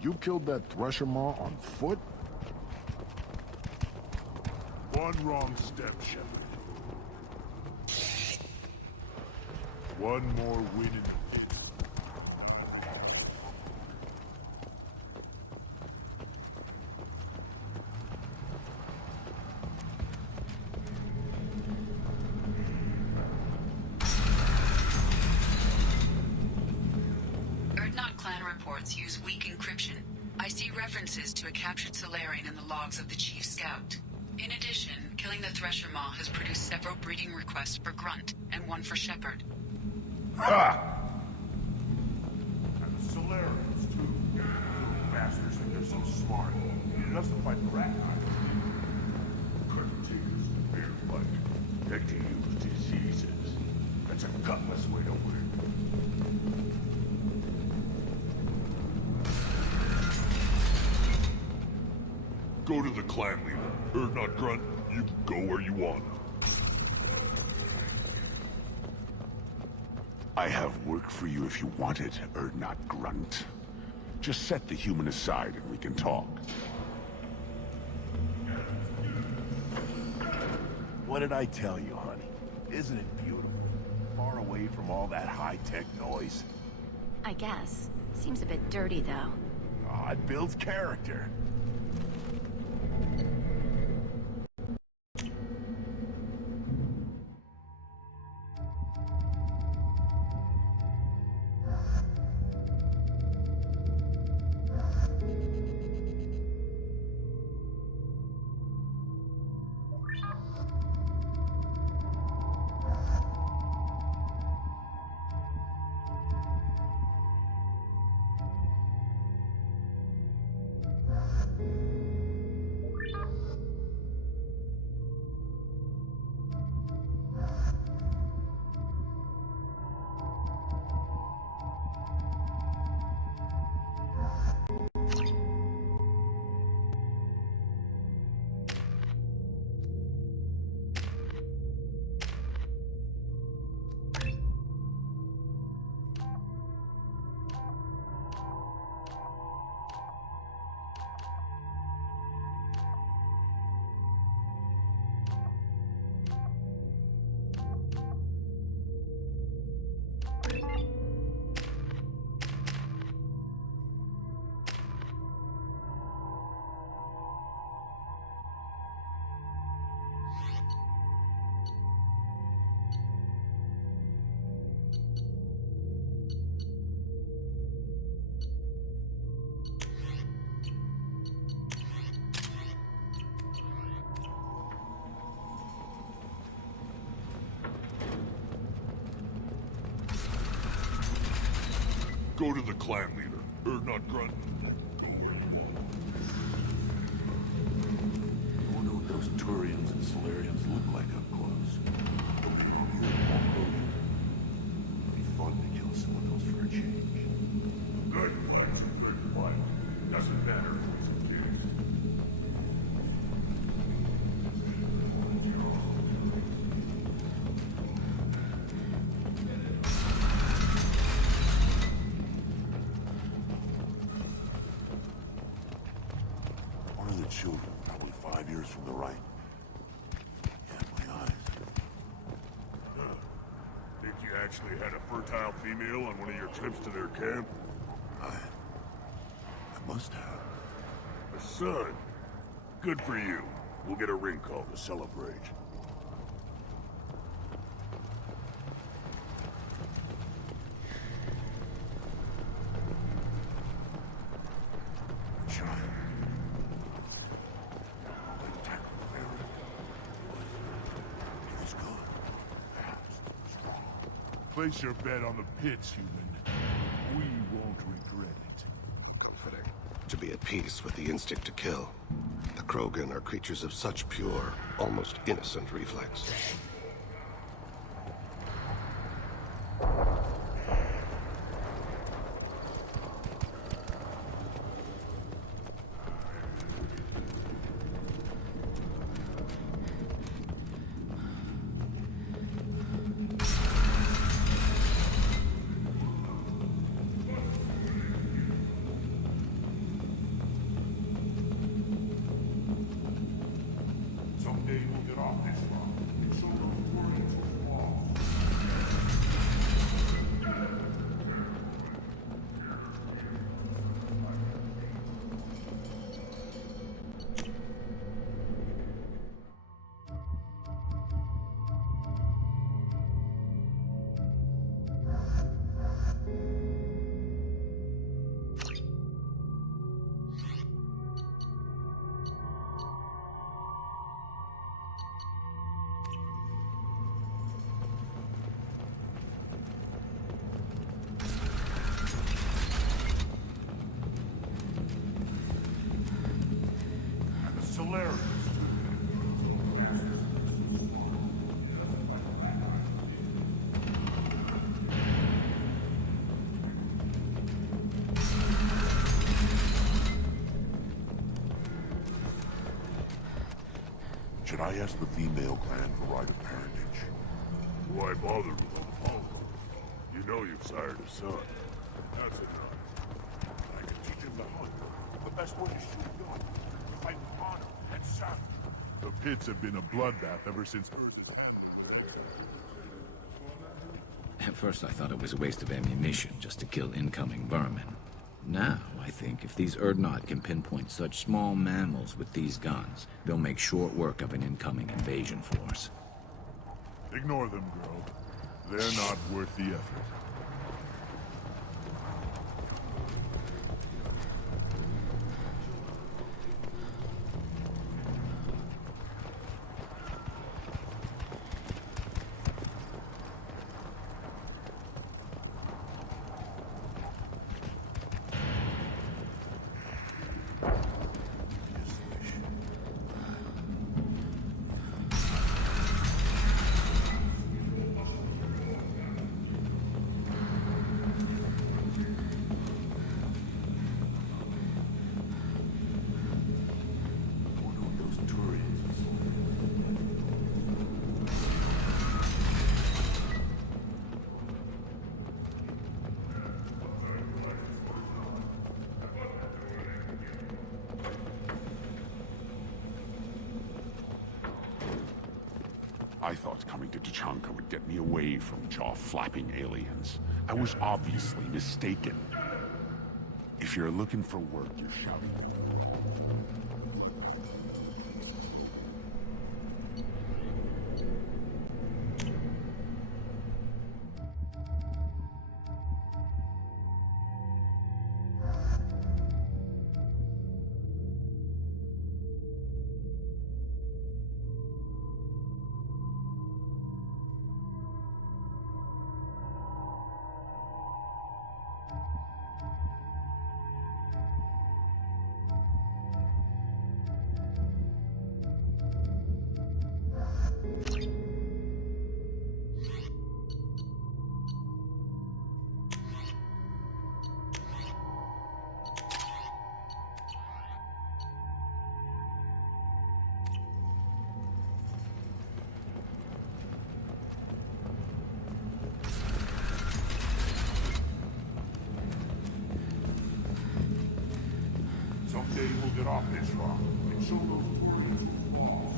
You killed that Thresher Maw on foot? One wrong step, Shepard. One more win in the Urdnot clan reports use weak encryption. I see references to a captured Salarian in the logs of the Chief Scout. In addition, killing the Thresher Maw has produced several breeding requests for Grunt, and one for Shepard. Ha! And the Solarians, too. Little bastards think they're so smart. Needed us to fight the rat. Continues the fair fight. Pick to use diseases. That's a gutless way to win. Go to the clan leader. Urdnot Grunt, you can go where you want. I have work for you if you want it, Urdnot Grunt. Just set the human aside and we can talk. What did I tell you, honey? Isn't it beautiful? Far away from all that high-tech noise. I guess. Seems a bit dirty, though. Aw, it builds character. Go to the clan leader. Urdnot Grunt. I wonder what those Turians and Solarians look like up close. It'd be fun to kill some of those for a change. Good fight's a good fight. Doesn't matter if it's a kid. One of the children, probably 5 years from the right. Yeah, my eyes. Think you actually had a fertile female on one of your trips to their camp? I must have. A son. Good for you. We'll get a ring call to celebrate. Child. Attack Larry. He was good. Fast. Strong. Place your bet on the pits, human. We won't regret it. Comforting. To be at peace with the instinct to kill. The Krogan are creatures of such pure, almost innocent reflex. Should I ask the female clan for right of parentage? Why bother with all the politics? You know you've sired a son. That's enough. I can teach him to hunt. The best way to shoot a gun. Fight with honor and savage. The pits have been a bloodbath ever since Urza's had it. At first I thought it was a waste of ammunition just to kill incoming vermin. Now, I think if these Urdnot can pinpoint such small mammals with these guns, they'll make short work of an incoming invasion force. Ignore them, girl. They're not worth the effort. I thought coming to Tuchanka would get me away from jaw-flapping aliens. I was obviously mistaken. If you're looking for work, you're shouting. Someday we'll get off this rock and show those Turians who's lost.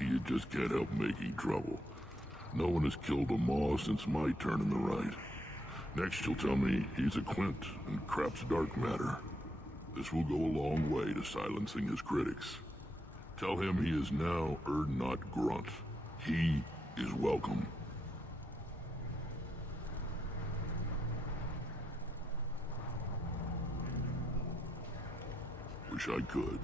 You just can't help making trouble. No one has killed a Maw since my turn in the right. Next you'll tell me he's a Quint and crap's dark matter. This will go a long way to silencing his critics. Tell him he is now Urdnot Grunt. He is welcome. Wish I could.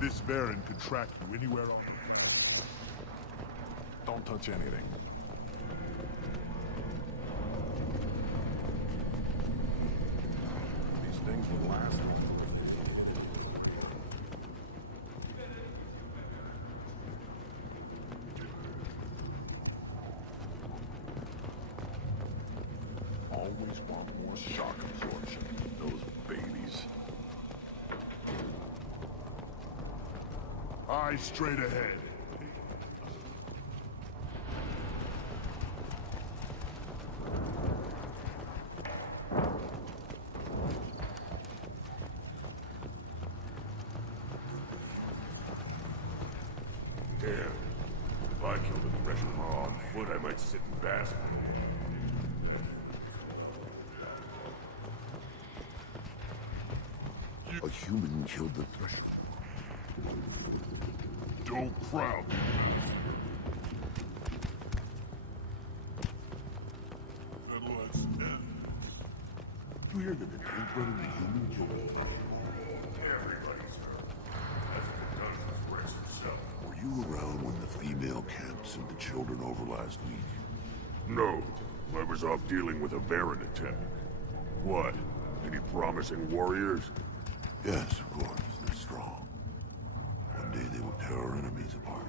This Baron could track you anywhere on... Don't touch anything. These things will last. Always always want more shock absorption. Those babies. Eyes straight ahead. Damn. If I killed a Thresher Maw on foot, I might sit and bask. A human killed the Thresher. Don't crowd. Then let's end this. You hear that the tank running the human killed the Thresher? Everybody's hurt. That's what it does is Rex himself. Were you around when the female camp sent the children over last week? No. I was off dealing with a Varren attack. What? Any promising warriors? Yes, of course. They're strong. One day they will tear our enemies apart.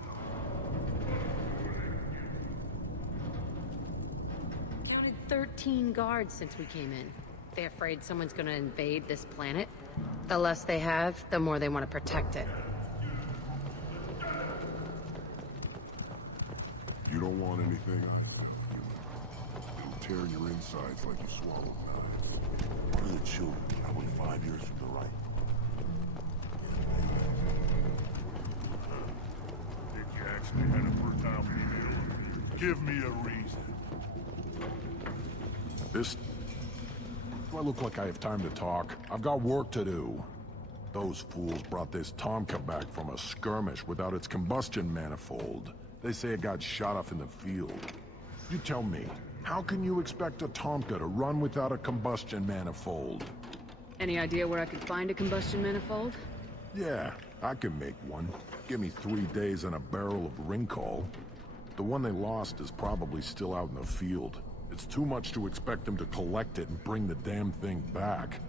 Counted 13 guards since we came in. They afraid someone's gonna invade this planet? The less they have, the more they want to protect it. You don't want anything it'll tear your insides like you swallowed knives. One of the children traveled 5 years from the right. Think you actually had a fertile female? Give me a reason. Do I look like I have time to talk? I've got work to do. Those fools brought this Tomka back from a skirmish without its combustion manifold. They say it got shot off in the field. You tell me, how can you expect a Tomka to run without a combustion manifold? Any idea where I could find a combustion manifold? Yeah, I can make one. Give me 3 days and a barrel of Ringcall. The one they lost is probably still out in the field. It's too much to expect them to collect it and bring the damn thing back.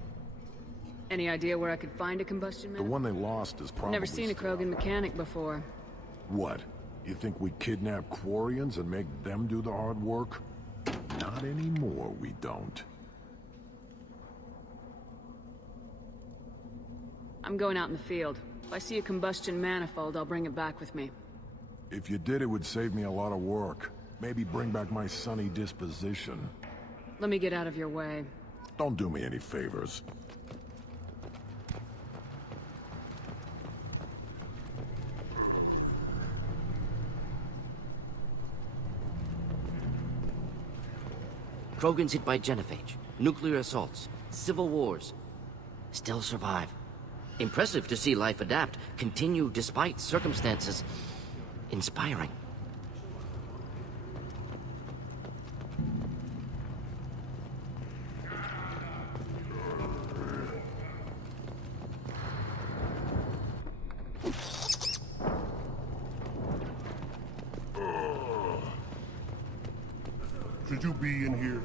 Any idea where I could find a combustion The manifold? one they lost is probably Never seen a still Krogan mechanic before. What? You think we kidnap Quarians and make them do the hard work? Not anymore, we don't. I'm going out in the field. If I see a combustion manifold, I'll bring it back with me. If you did, it would save me a lot of work. Maybe bring back my sunny disposition. Let me get out of your way. Don't do me any favors. Krogans hit by genophage, nuclear assaults, civil wars. Still survive. Impressive to see life adapt, continue despite circumstances. Inspiring. Should you be in here?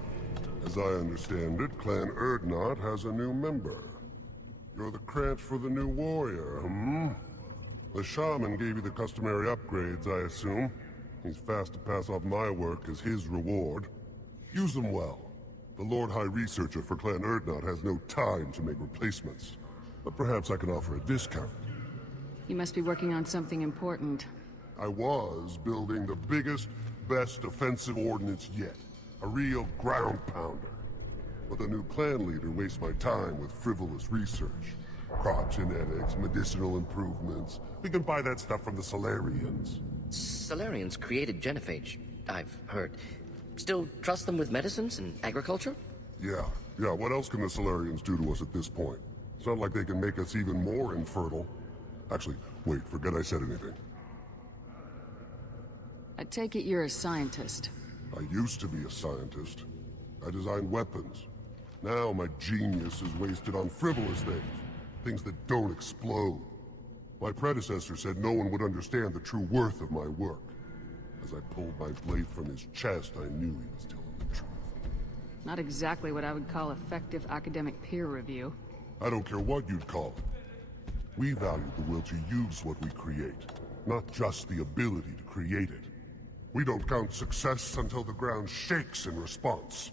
As I understand it, Clan Urdnot has a new member. You're the Krant for the new warrior, hmm? The shaman gave you the customary upgrades, I assume. He's fast to pass off my work as his reward. Use them well. The Lord High Researcher for Clan Urdnot has no time to make replacements. But perhaps I can offer a discount. You must be working on something important. I was building the biggest, best offensive ordnance yet. A real ground pounder. But the new clan leader wastes my time with frivolous research. Crop genetics, medicinal improvements. We can buy that stuff from the Solarians. Solarians created genophage, I've heard. Still trust them with medicines and agriculture? Yeah. What else can the Solarians do to us at this point? It's not like they can make us even more infertile. Actually, wait, forget I said anything. I take it you're a scientist. I used to be a scientist. I designed weapons. Now my genius is wasted on frivolous things. Things that don't explode. My predecessor said no one would understand the true worth of my work. As I pulled my blade from his chest, I knew he was telling the truth. Not exactly what I would call effective academic peer review. I don't care what you'd call it. We value the will to use what we create, not just the ability to create it. We don't count success until the ground shakes in response.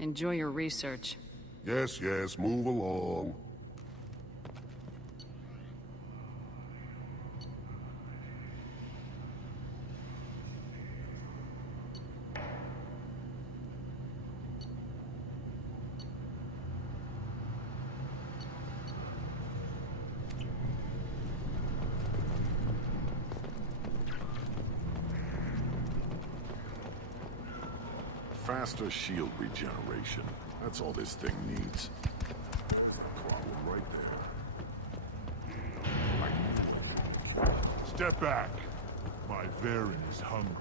Enjoy your research. Yes, yes, move along. Faster shield regeneration. That's all this thing needs. Problem right there. Step back. My Varen is hungry.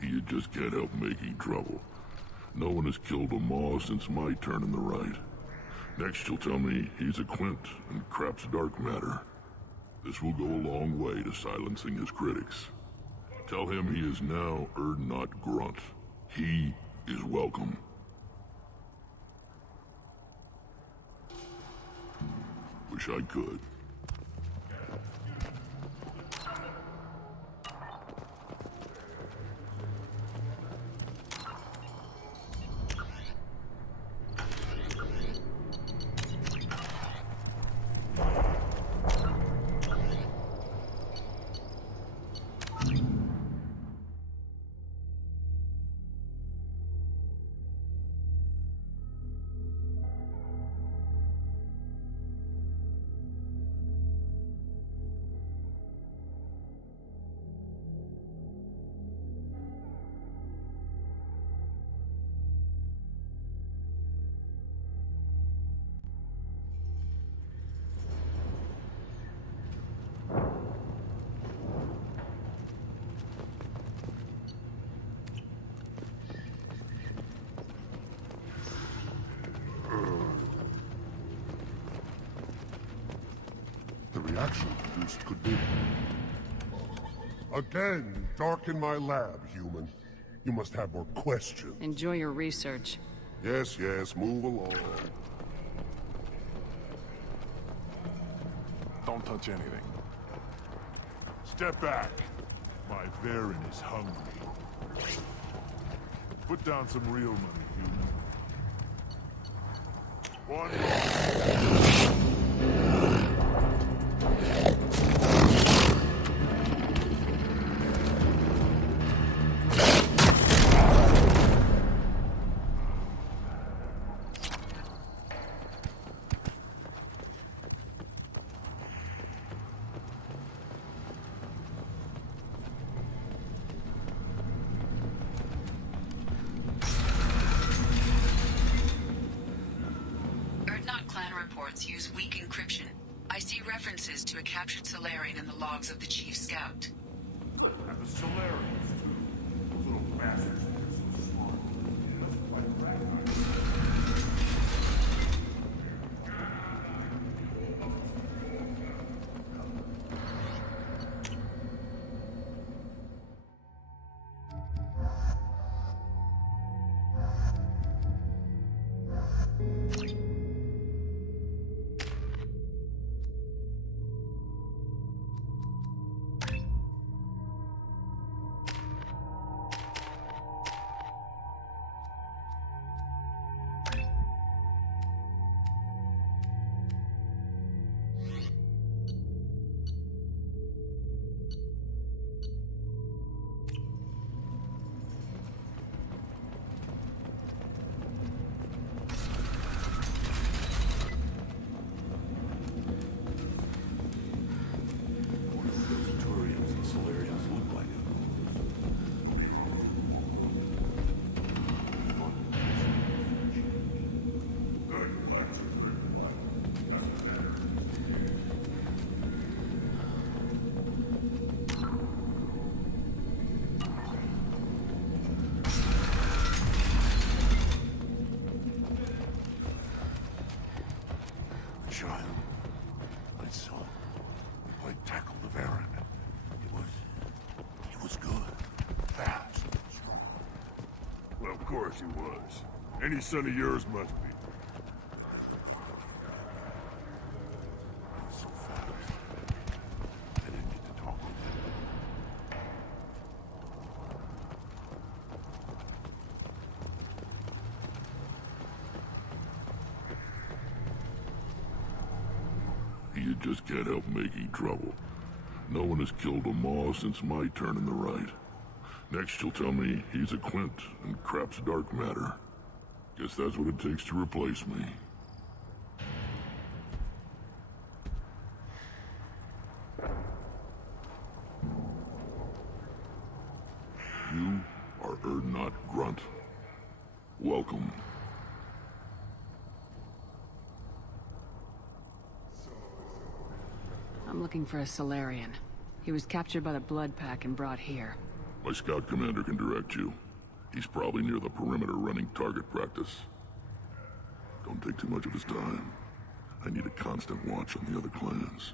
You just can't help making trouble. No one has killed a Maw since my turn in the right. Next you'll tell me he's a Quint and craps dark matter. This will go a long way to silencing his critics. Tell him he is now Urdnot Grunt. He is welcome. Wish I could. The reaction produced could be... Again, you darken my lab, human. You must have more questions. Enjoy your research. Yes, yes, move along. Don't touch anything. Step back. My Varen is hungry. Put down some real money, human. One. Urdnot clan reports use weak encryption. I see references to a captured Salarian in the logs of the Chief Scout. And the Solarians, too. Those little bastards are so smart. Child, my son, I tackled the Baron. He was good, fast, strong. Well, of course he was. Any son of yours must be. just can't help making trouble. No one has killed a Maw since my turn in the right. Next you'll tell me he's a Quint and crap's dark matter. Guess that's what it takes to replace me. You are Urdnot Grunt. Welcome. I'm looking for a Solarian. He was captured by the Blood Pack and brought here. My scout commander can direct you. He's probably near the perimeter running target practice. Don't take too much of his time. I need a constant watch on the other clans.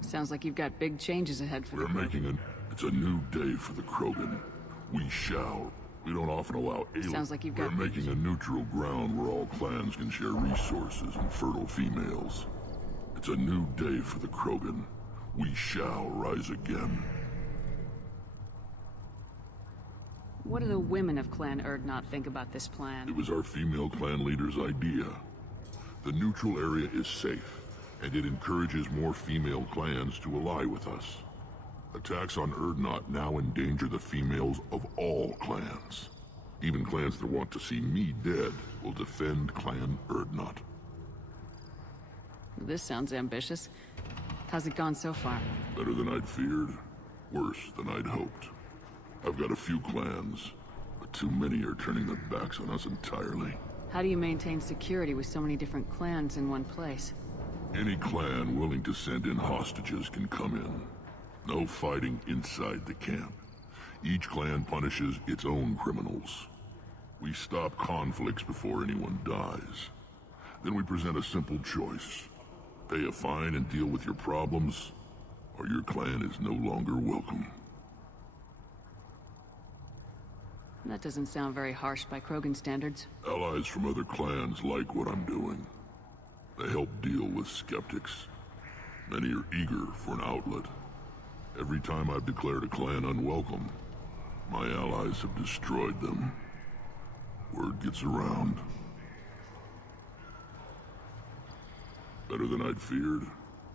Sounds like you've got big changes ahead for We're making it's a new day for the Krogan. We shall. We don't often allow aliens. Sounds like you've got We're making a neutral ground where all clans can share resources and fertile females. It's a new day for the Krogan. We shall rise again. What do the women of Clan Urdnot think about this plan? It was our female clan leader's idea. The neutral area is safe, and it encourages more female clans to ally with us. Attacks on Urdnot now endanger the females of all clans. Even clans that want to see me dead will defend Clan Urdnot. This sounds ambitious. How's it gone so far? Better than I'd feared. Worse than I'd hoped. I've got a few clans, but too many are turning their backs on us entirely. How do you maintain security with so many different clans in one place? Any clan willing to send in hostages can come in. No fighting inside the camp. Each clan punishes its own criminals. We stop conflicts before anyone dies. Then we present a simple choice. Pay a fine and deal with your problems, or your clan is no longer welcome. That doesn't sound very harsh by Krogan standards. Allies from other clans like what I'm doing. They help deal with skeptics. Many are eager for an outlet. Every time I've declared a clan unwelcome, my allies have destroyed them. Word gets around. Better than I'd feared.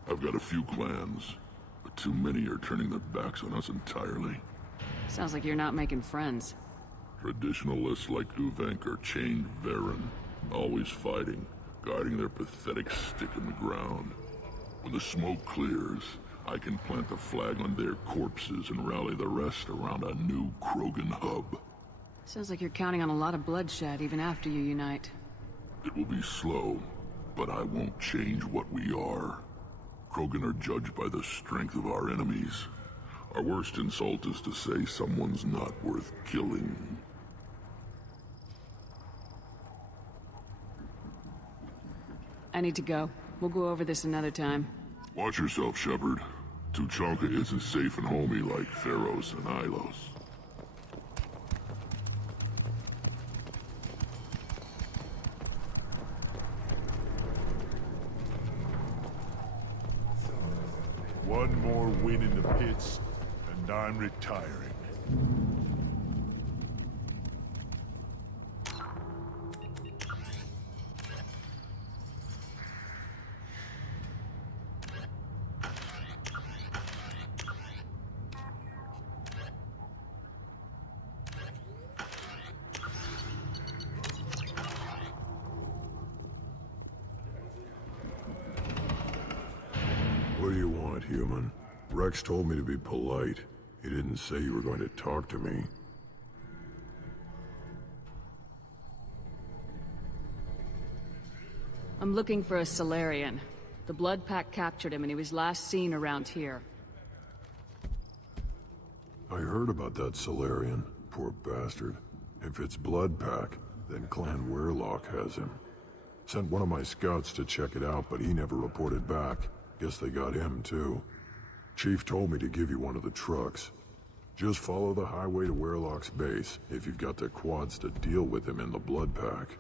I've got a few clans, but too many are turning their backs on us entirely. Sounds like you're not making friends. Traditionalists like Uvenk are chained Varen, always fighting, guarding their pathetic stick in the ground. When the smoke clears, I can plant a flag on their corpses and rally the rest around a new Krogan hub. Sounds like you're counting on a lot of bloodshed even after you unite. It will be slow, but I won't change what we are. Krogan are judged by the strength of our enemies. Our worst insult is to say someone's not worth killing. I need to go. We'll go over this another time. Watch yourself, Shepard. Tuchanka isn't safe and homey like Theros and Ilos. One more win in the pits, and I'm retiring. What do you want, human? Rex told me to be polite. He didn't say you were going to talk to me. I'm looking for a Solarian. The Blood Pack captured him and he was last seen around here. I heard about that Solarian. Poor bastard. If it's Blood Pack, then Clan Weirlock has him. Sent one of my scouts to check it out, but he never reported back. Guess they got him, too. Chief told me to give you one of the trucks. Just follow the highway to Weirlock's base, if you've got the quads to deal with him in the Blood Pack.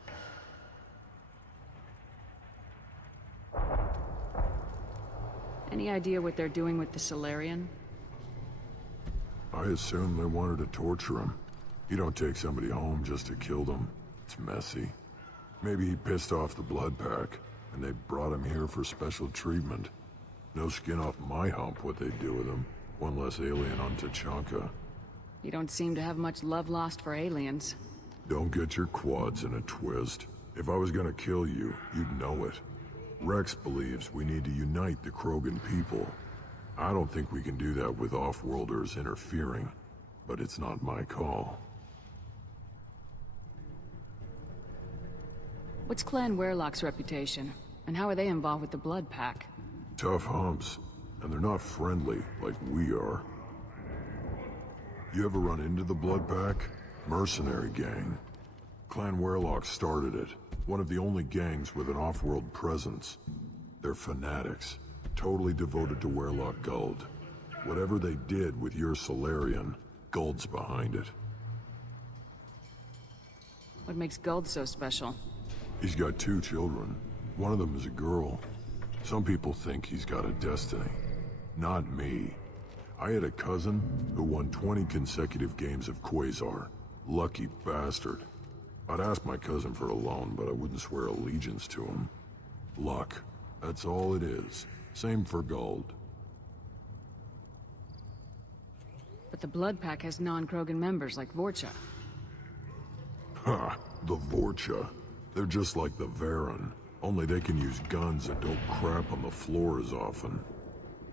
Any idea what they're doing with the Solarian? I assume they wanted to torture him. You don't take somebody home just to kill them. It's messy. Maybe he pissed off the Blood Pack, and they brought him here for special treatment. No skin off my hump what they do with him. One less alien on Tachanka. You don't seem to have much love lost for aliens. Don't get your quads in a twist. If I was gonna kill you, you'd know it. Rex believes we need to unite the Krogan people. I don't think we can do that with off-worlders interfering, but it's not my call. What's Clan Werlock's reputation? And how are they involved with the Blood Pack? Tough humps, and they're not friendly like we are. You ever run into the Blood Pack? Mercenary gang. Clan Werlock started it. One of the only gangs with an off-world presence. They're fanatics, totally devoted to Werlock Guld. Whatever they did with your Salarian, Guld's behind it. What makes Guld so special? He's got 2 children. One of them is a girl. Some people think he's got a destiny. Not me. I had a cousin who won 20 consecutive games of Quasar. Lucky bastard. I'd ask my cousin for a loan, but I wouldn't swear allegiance to him. Luck. That's all it is. Same for Guld. But the Blood Pack has non-Krogan members like Vorcha. Ha! The Vorcha. They're just like the Varen. Only they can use guns and don't crap on the floor as often.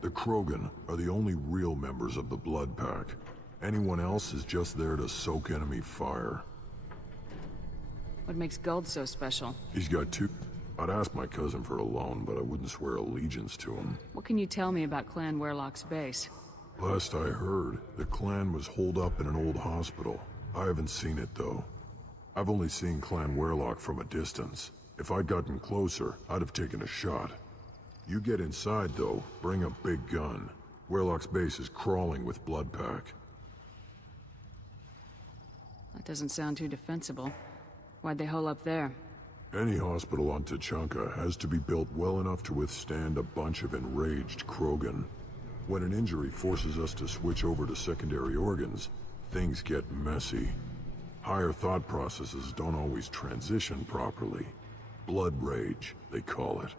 The Krogan are the only real members of the Blood Pack. Anyone else is just there to soak enemy fire. What makes Guld so special? He's got 2... I'd ask my cousin for a loan, but I wouldn't swear allegiance to him. What can you tell me about Clan Werlock's base? Last I heard, the clan was holed up in an old hospital. I haven't seen it, though. I've only seen Clan Werlock from a distance. If I'd gotten closer, I'd have taken a shot. You get inside, though, bring a big gun. Werlock's base is crawling with Blood Pack. That doesn't sound too defensible. Why'd they hole up there? Any hospital on Tachanka has to be built well enough to withstand a bunch of enraged Krogan. When an injury forces us to switch over to secondary organs, things get messy. Higher thought processes don't always transition properly. Blood rage, they call it.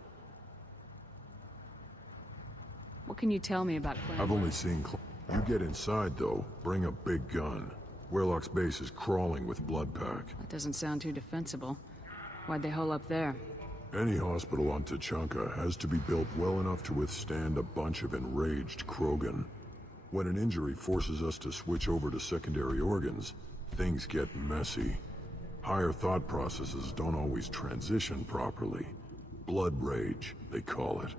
What can you tell me about Clan? I've only seen You get inside, though, bring a big gun. Werlock's base is crawling with Blood Pack. That doesn't sound too defensible. Why'd they hole up there? Any hospital on Tachanka has to be built well enough to withstand a bunch of enraged Krogan. When an injury forces us to switch over to secondary organs, things get messy. Higher thought processes don't always transition properly. Blood rage, they call it.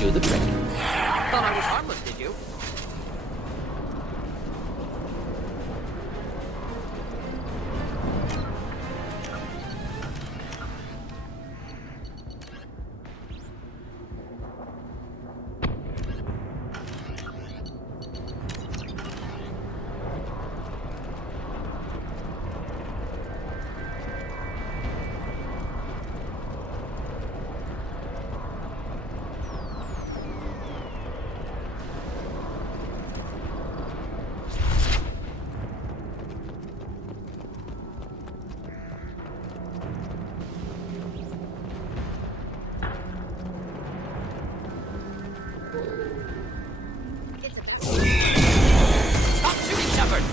Do the trick. Thought I was harmless, did you? Stop shooting, Shepard!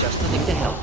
Just the thing to help.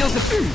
Shields of food!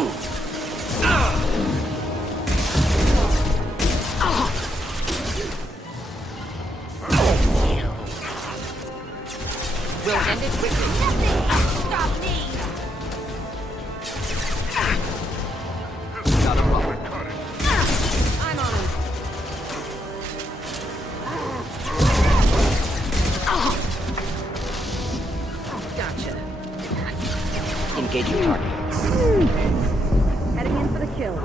We'll end it quickly. Stop me! Got a problem. I'm on him. Gotcha. Engaging target. Heading in for the kill.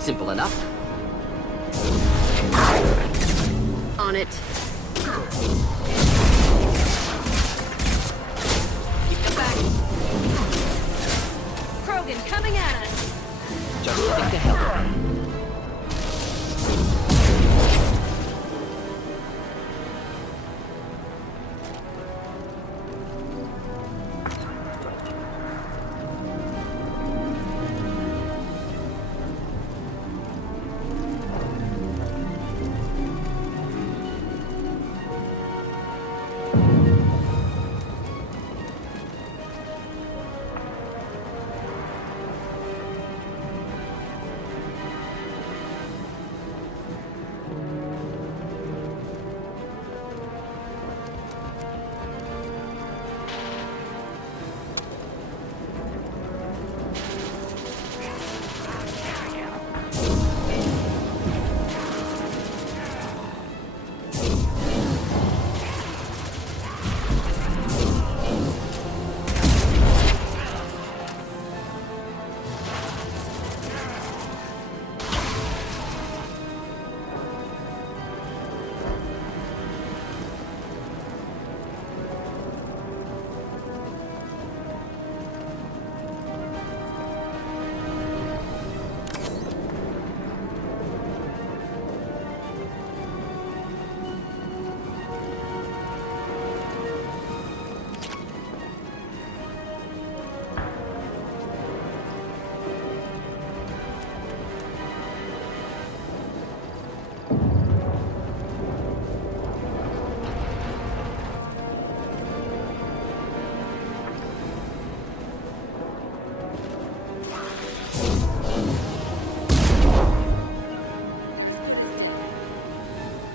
Simple enough. On it. Keep them back. Krogan coming at us. Just think to help.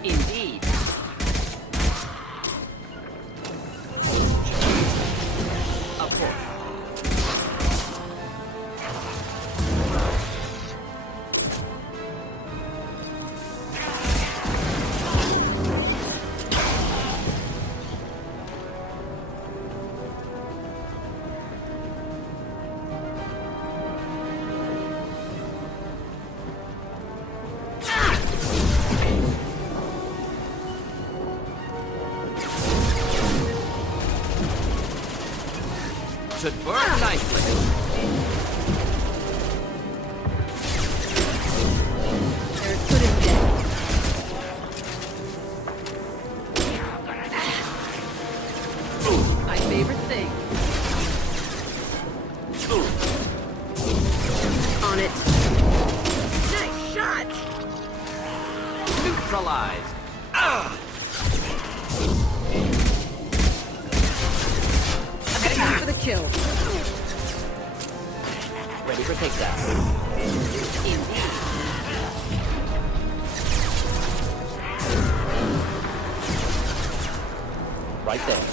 Indeed. Of course. Should burn nicely. They're as good as dead. My favorite thing. On it. Nice shot! Neutralized. Heading in for the kill. Ready for takedown. Indeed. Right there.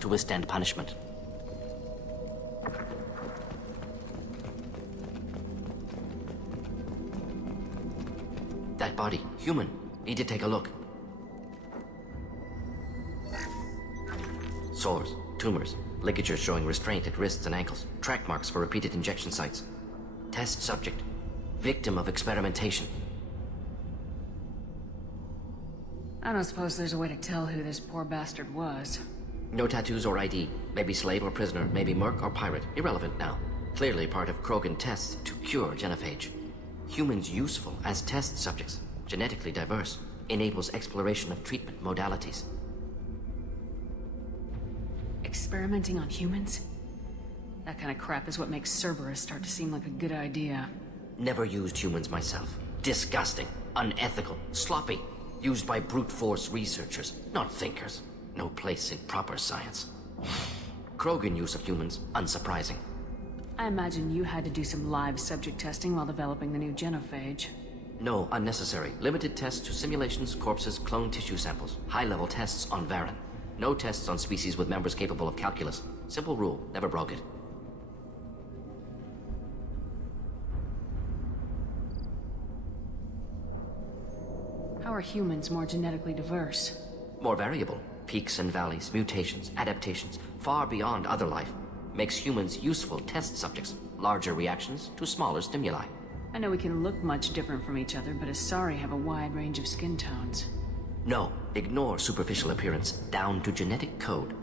built to withstand punishment. That body, human. Need to take a look. Sores, tumors, ligatures showing restraint at wrists and ankles, track marks for repeated injection sites. Test subject. Victim of experimentation. I don't suppose there's a way to tell who this poor bastard was. No tattoos or ID. Maybe slave or prisoner, maybe merc or pirate. Irrelevant now. Clearly part of Krogan tests to cure genophage. Humans useful as test subjects, genetically diverse, enables exploration of treatment modalities. Experimenting on humans? That kind of crap is what makes Cerberus start to seem like a good idea. Never used humans myself. Disgusting, unethical, sloppy. Used by brute force researchers, not thinkers. No place in proper science. Krogan use of humans, unsurprising. I imagine you had to do some live subject testing while developing the new genophage. No, unnecessary. Limited tests to simulations, corpses, cloned tissue samples. High-level tests on Varen. No tests on species with members capable of calculus. Simple rule, never broke it. How are humans more genetically diverse? More variable. Peaks and valleys, mutations, adaptations, far beyond other life. Makes humans useful test subjects. Larger reactions to smaller stimuli. I know we can look much different from each other, but Asari have a wide range of skin tones. No, ignore superficial appearance, down to genetic code.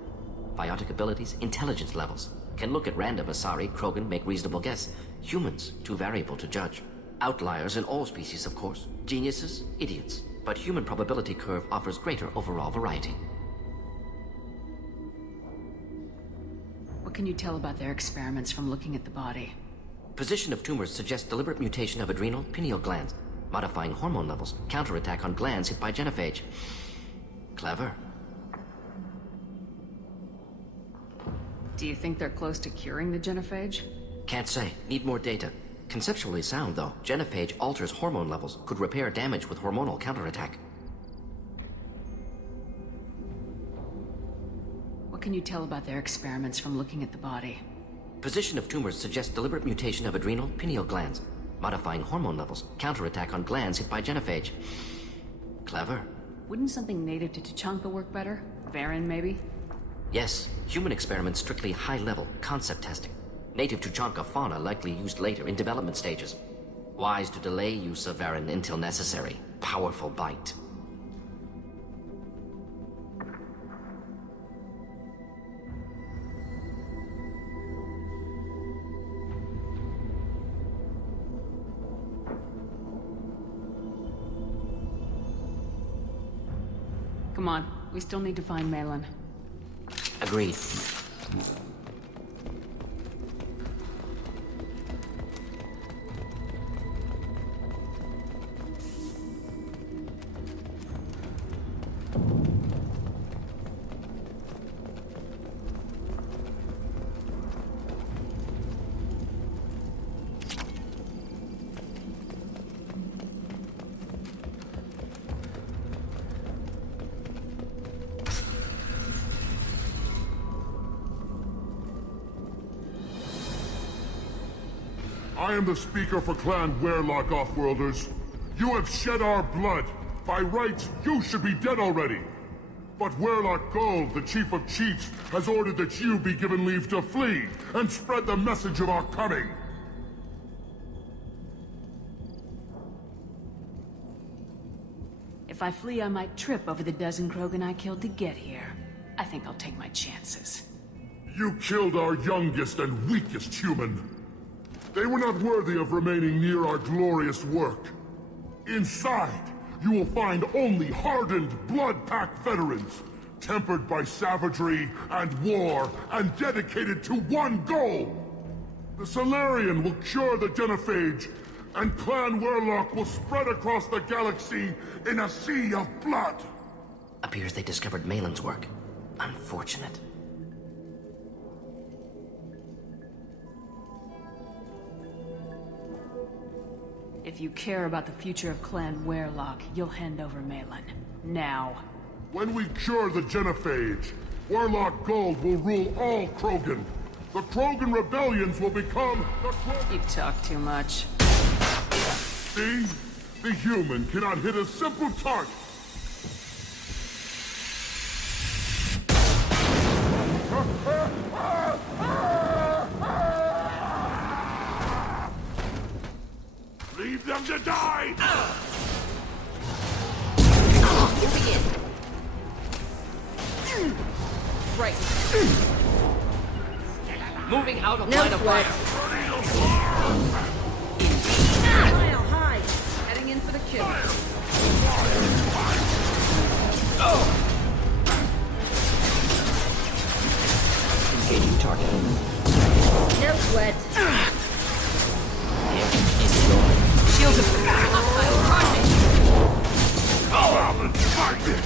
Biotic abilities, intelligence levels. Can look at random Asari, Krogan, make reasonable guess. Humans, too variable to judge. Outliers in all species, of course. Geniuses, idiots. But human probability curve offers greater overall variety. What can you tell about their experiments from looking at the body? Position of tumors suggests deliberate mutation of adrenal, pineal glands, modifying hormone levels, counterattack on glands hit by genophage. Clever. Do you think they're close to curing the genophage? Can't say. Need more data. Conceptually sound, though. Genophage alters hormone levels, could repair damage with hormonal counterattack. What can you tell about their experiments from looking at the body? Position of tumors suggests deliberate mutation of adrenal, pineal glands, modifying hormone levels, counterattack on glands hit by genophage. Clever. Wouldn't something native to Tuchanka work better? Varen, maybe? Yes. Human experiments strictly high-level, concept testing. Native Tuchanka fauna likely used later in development stages. Wise to delay use of Varen until necessary. Powerful bite. Come on, we still need to find Malin. Agreed. I am the speaker for Clan Werlock, Offworlders. You have shed our blood. By rights, you should be dead already. But Werlock Gold, the Chief of Chiefs, has ordered that you be given leave to flee and spread the message of our coming. If I flee, I might trip over the dozen Krogan I killed to get here. I think I'll take my chances. You killed our youngest and weakest human. They were not worthy of remaining near our glorious work. Inside, you will find only hardened blood-packed veterans, tempered by savagery and war, and dedicated to one goal. The Salarian will cure the genophage, and Clan Werlock will spread across the galaxy in a sea of blood. Appears they discovered Malin's work. Unfortunate. If you care about the future of Clan Werlock, you'll hand over Malin. Now. When we cure the genophage, Warlock Gold will rule all Krogan. The Krogan rebellions will become the Krogan... You talk too much. See? The human cannot hit a simple target. Leave them to die! Right. Moving out of No line of sweat. fire. Mile high. Heading in for the kill. Engaging target. No sweat. Shields are hostile. Target. Go out and fight it!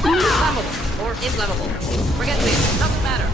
Flammable or inflammable. Forget me. Doesn't matter.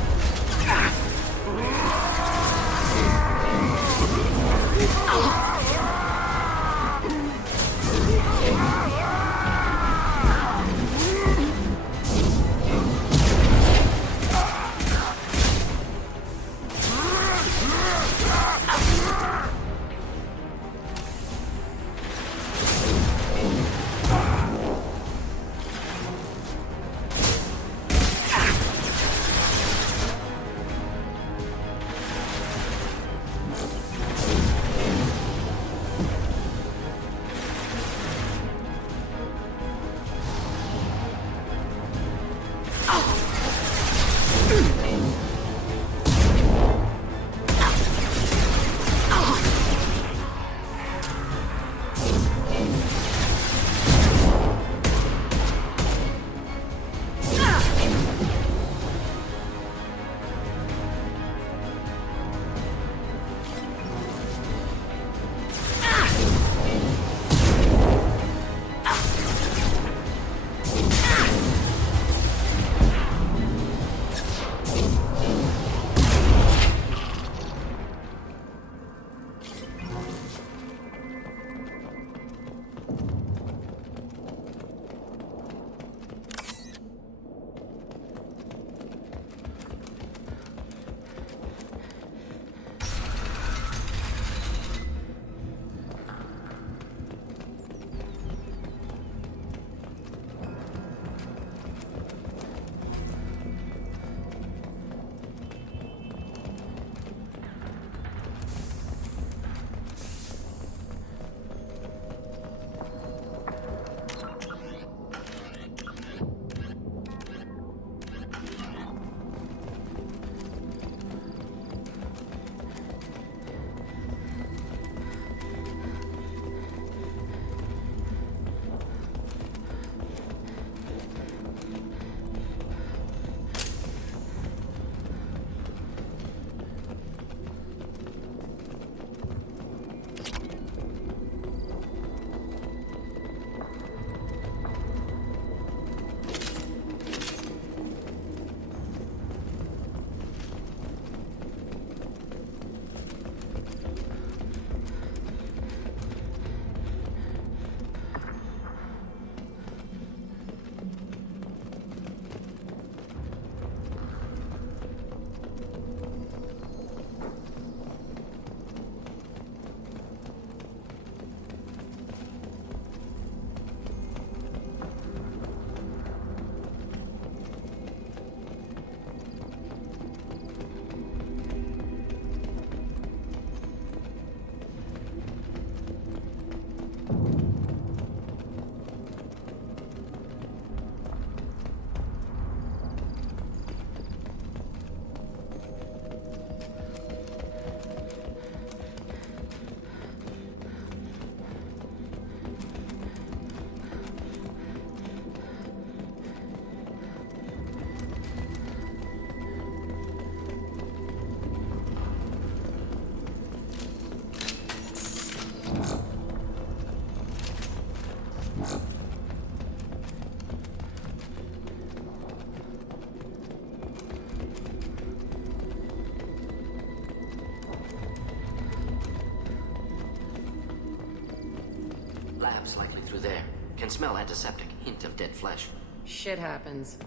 labs, likely through there. Can smell antiseptic, hint of dead flesh. Shit happens.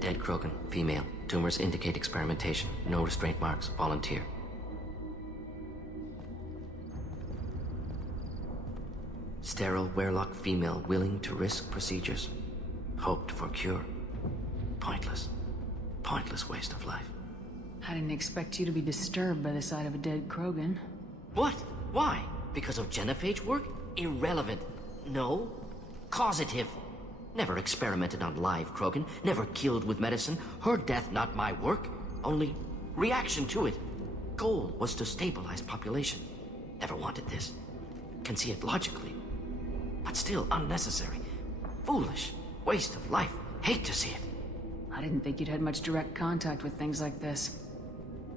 Dead Krogan, female. Tumors indicate experimentation. No restraint marks. Volunteer. Sterile Werelock female willing to risk procedures. Hoped for cure. Pointless. Pointless waste of life. I didn't expect you to be disturbed by the sight of a dead Krogan. What? Why? Because of genophage work? Irrelevant. No. Causative. Never experimented on live Krogan. Never killed with medicine. Her death not my work. Only reaction to it. Goal was to stabilize population. Never wanted this. Can see it logically. But still unnecessary. Foolish. Waste of life. Hate to see it. I didn't think you'd had much direct contact with things like this.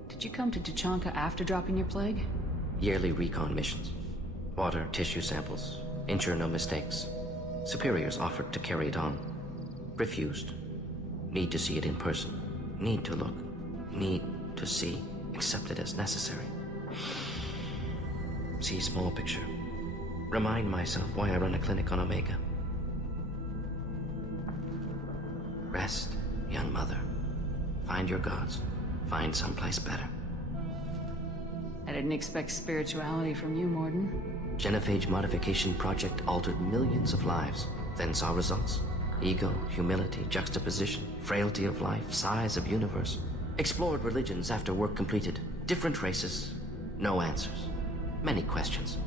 Did you come to Tuchanka after dropping your plague? Yearly recon missions. Water, tissue samples. Ensure no mistakes. Superiors offered to carry it on. Refused. Need to see it in person. Need to look. Need to see. Accepted as necessary. See small picture. Remind myself why I run a clinic on Omega. Rest, young mother. Find your gods. Find someplace better. I didn't expect spirituality from you, Mordin. Genophage modification project altered millions of lives, then saw results. Ego, humility, juxtaposition, frailty of life, size of universe. Explored religions after work completed. Different races. No answers. Many questions.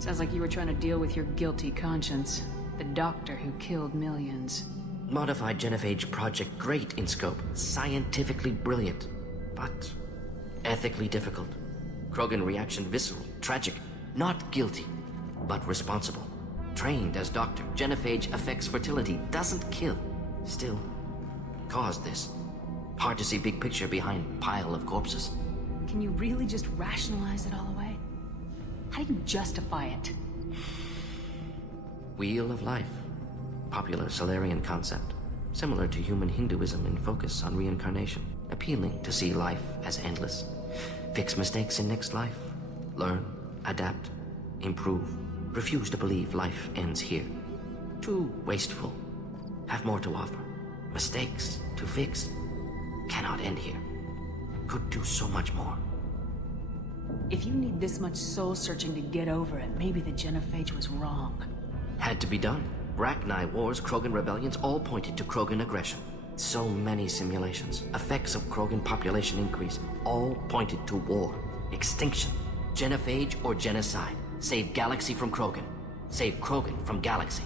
Sounds like you were trying to deal with your guilty conscience. The doctor who killed millions. Modified genophage project great in scope. Scientifically brilliant. But ethically difficult. Krogan reaction visceral, tragic. Not guilty, but responsible. Trained as doctor, genophage affects fertility, doesn't kill. Still, caused this. Hard to see big picture behind pile of corpses. Can you really just rationalize it all away? How do you justify it? Wheel of life. Popular Solarian concept. Similar to human Hinduism in focus on reincarnation. Appealing to see life as endless. Fix mistakes in next life. Learn. Adapt, improve, refuse to believe life ends here. Too wasteful. Have more to offer. Mistakes to fix. Cannot end here. Could do so much more. If you need this much soul searching to get over it, maybe the genophage was wrong. Had to be done. Rachni wars, Krogan rebellions, all pointed to Krogan aggression. So many simulations. Effects of Krogan population increase. All pointed to war. Extinction. Genophage or genocide. Save galaxy from Krogan. Save Krogan from galaxy.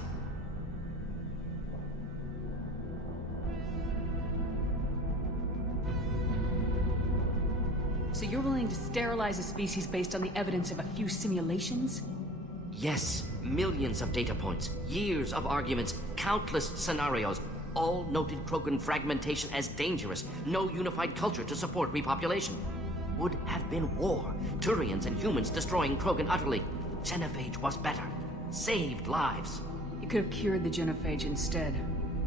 So you're willing to sterilize a species based on the evidence of a few simulations? Yes. Millions of data points. Years of arguments. Countless scenarios. All noted Krogan fragmentation as dangerous. No unified culture to support repopulation. Would have been war. Turians and humans destroying Krogan utterly. Genophage was better. Saved lives. You could have cured the genophage instead.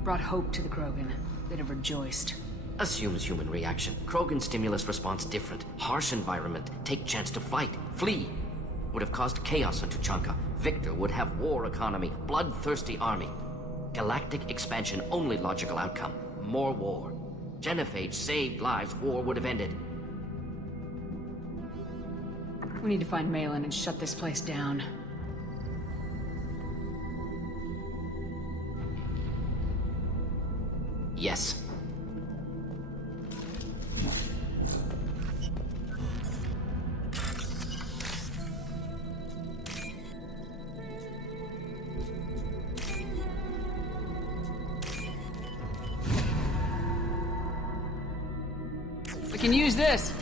Brought hope to the Krogan. They'd have rejoiced. Assumes human reaction. Krogan stimulus response different. Harsh environment. Take chance to fight. Flee. Would have caused chaos on Tuchanka. Victor would have war economy. Bloodthirsty army. Galactic expansion only logical outcome. More war. Genophage saved lives. War would have ended. We need to find Malin and shut this place down. Yes. We can use this.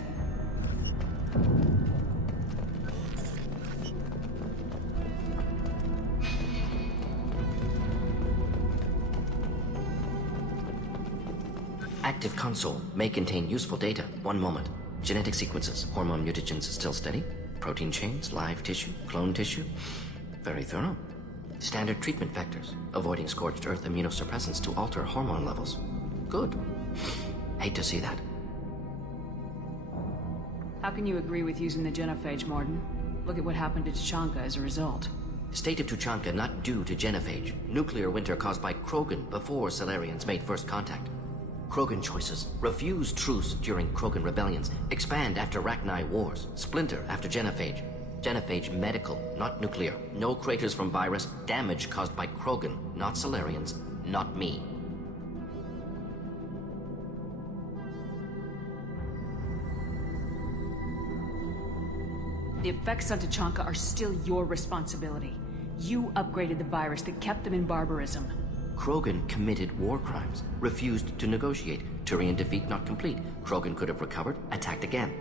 Active console may contain useful data. One moment. Genetic sequences, hormone mutagens still steady. Protein chains, live tissue, clone tissue. Very thorough. Standard treatment vectors, avoiding scorched earth immunosuppressants to alter hormone levels. Good. Hate to see that. How can you agree with using the genophage, Mordin? Look at what happened to Tuchanka as a result. State of Tuchanka not due to genophage. Nuclear winter caused by Krogan before Salarians made first contact. Krogan choices. Refuse truce during Krogan rebellions. Expand after Rachni wars. Splinter after genophage. Genophage medical, not nuclear. No craters from virus. Damage caused by Krogan, not Salarians, not me. The effects on Tuchanka are still your responsibility. You upgraded the virus that kept them in barbarism. Krogan committed war crimes, refused to negotiate. Turian defeat not complete. Krogan could have recovered, attacked again.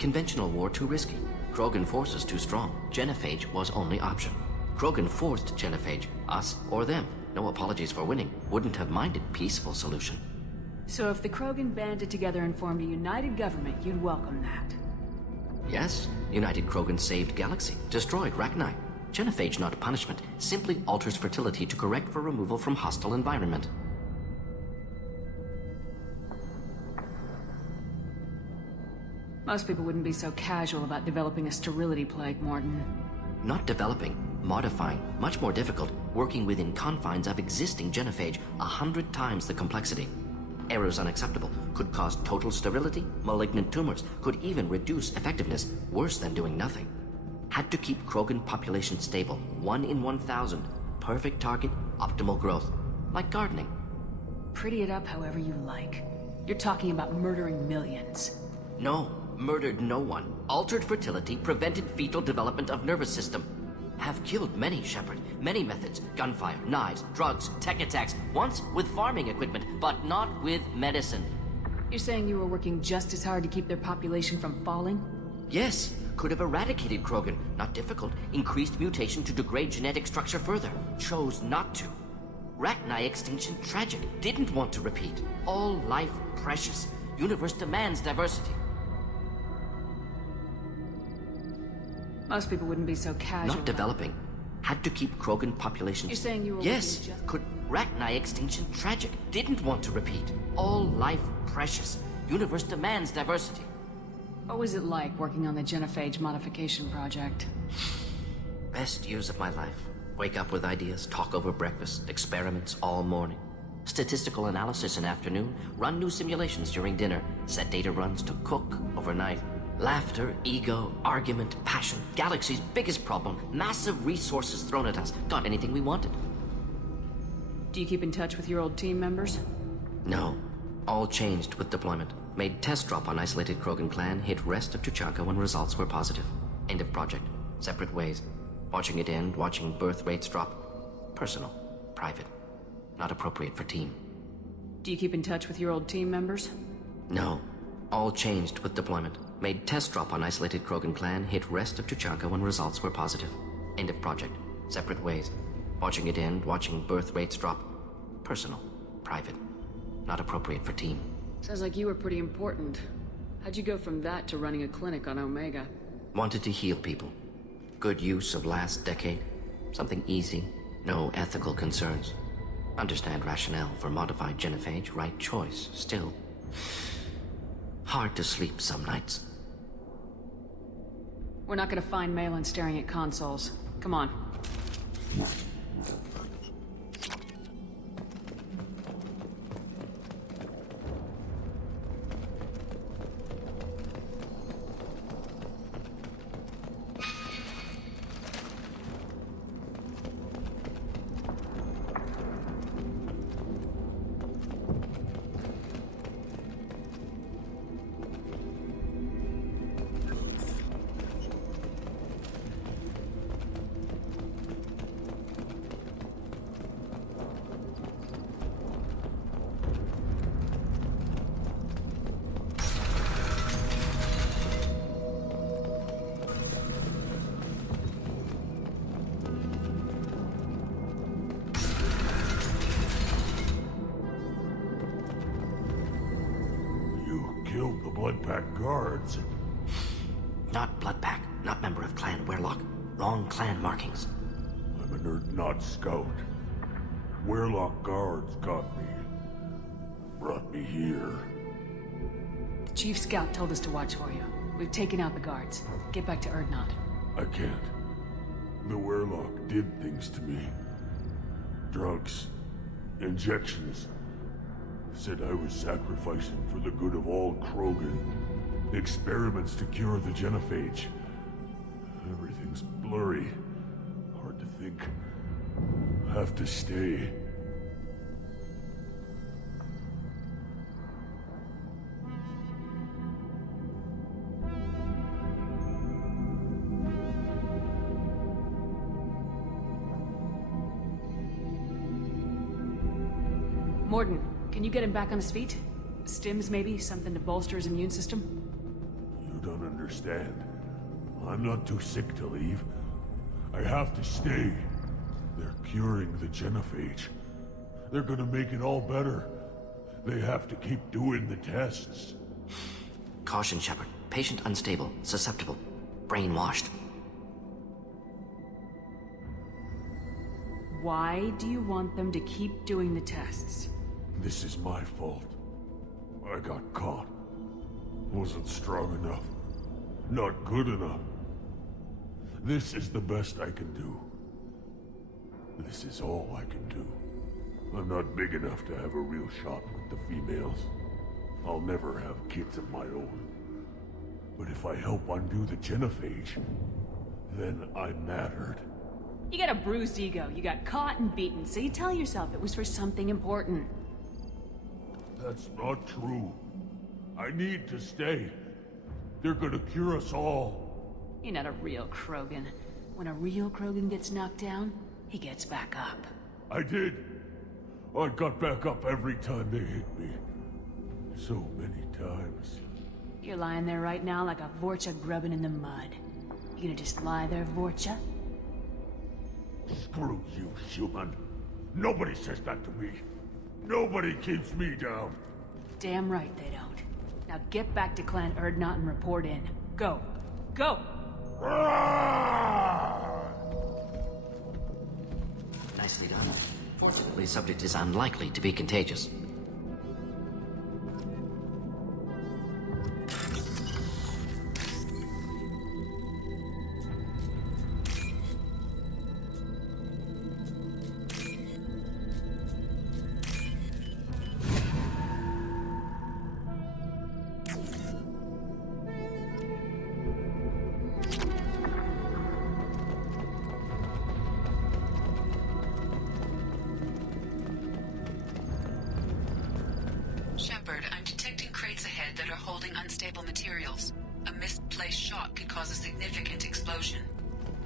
Conventional war too risky. Krogan forces too strong. Genophage was only option. Krogan forced genophage, us or them. No apologies for winning. Wouldn't have minded peaceful solution. So if the Krogan banded together and formed a united government, you'd welcome that. Yes, United Krogan saved Galaxy, destroyed Rachni. Genophage not punishment, simply alters fertility to correct for removal from hostile environment. Most people wouldn't be so casual about developing a sterility plague, Mordin. Not developing, modifying, much more difficult, working within confines of existing genophage, 100 times the complexity. Errors unacceptable, could cause total sterility, malignant tumors, could even reduce effectiveness, worse than doing nothing. Had to keep Krogan population stable, 1 in 1,000. Perfect target, optimal growth. Like gardening. Pretty it up however you like. You're talking about murdering millions. No, murdered no one. Altered fertility, prevented fetal development of nervous system. Have killed many, Shepard. Many methods. Gunfire, knives, drugs, tech attacks. Once with farming equipment, but not with medicine. You're saying you were working just as hard to keep their population from falling? Yes. Could have eradicated Krogan. Not difficult. Increased mutation to degrade genetic structure further. Chose not to. Rachni extinction tragic. Didn't want to repeat. All life precious. Universe demands diversity. Most people wouldn't be so casual. Not developing. Had to keep Krogan populations. You're saying you were Yes. Could Rachni extinction tragic. Didn't want to repeat. All life precious. Universe demands diversity. What was it like working on the genophage modification project? Best years of my life. Wake up with ideas, talk over breakfast, experiments all morning. Statistical analysis in afternoon, run new simulations during dinner, set data runs to cook overnight. Laughter, ego, argument, passion. Galaxy's biggest problem, massive resources thrown at us. Got anything we wanted. Do you keep in touch with your old team members? No. All changed with deployment. Made test drop on isolated Krogan clan, hit rest of Tuchanka when results were positive. End of project. Separate ways. Watching it end, watching birth rates drop. Personal. Private. Not appropriate for team. Do you keep in touch with your old team members? No. All changed with deployment. Made test drop on isolated Krogan clan, hit rest of Tuchanka when results were positive. End of project. Separate ways. Watching it end, watching birth rates drop. Personal. Private. Not appropriate for team. Sounds like you were pretty important. How'd you go from that to running a clinic on Omega? Wanted to heal people. Good use of last decade. Something easy. No ethical concerns. Understand rationale for modified genophage, right choice. Still. Hard to sleep some nights. We're not gonna find Malin staring at consoles. Come on. killed the Bloodpack guards. Not Bloodpack, not member of Clan Werlock. Wrong clan markings. I'm an Urdnot scout. Werlock guards got me. Brought me here. The Chief Scout told us to watch for you. We've taken out the guards. Get back to Urdnot. I can't. The Werlock did things to me. Drugs. Injections. Said I was sacrificing for the good of all Krogan. Experiments to cure the genophage. Everything's blurry. Hard to think. Have to stay. Mordin, can you get him back on his feet? Stims, maybe? Something to bolster his immune system? You don't understand. I'm not too sick to leave. I have to stay. They're curing the genophage. They're gonna make it all better. They have to keep doing the tests. Caution, Shepard. Patient unstable, susceptible, brainwashed. Why do you want them to keep doing the tests? This is my fault. I got caught. Wasn't strong enough. Not good enough. This is the best I can do. This is all I can do. I'm not big enough to have a real shot with the females. I'll never have kids of my own. But if I help undo the genophage, then I mattered. You got a bruised ego. You got caught and beaten, so you tell yourself it was for something important. That's not true. I need to stay. They're gonna cure us all. You're not a real Krogan. When a real Krogan gets knocked down, he gets back up. I did. I got back up every time they hit me. So many times. You're lying there right now like a Vorcha grubbing in the mud. You gonna just lie there, Vorcha? Screw you, human. Nobody says that to me. Nobody keeps me down. Damn right they don't. Now get back to Clan Urdnot and report in. Go. Go! Nicely done. Fortunately, subject is unlikely to be contagious. Shepard, I'm detecting crates ahead that are holding unstable materials. A misplaced shot could cause a significant explosion.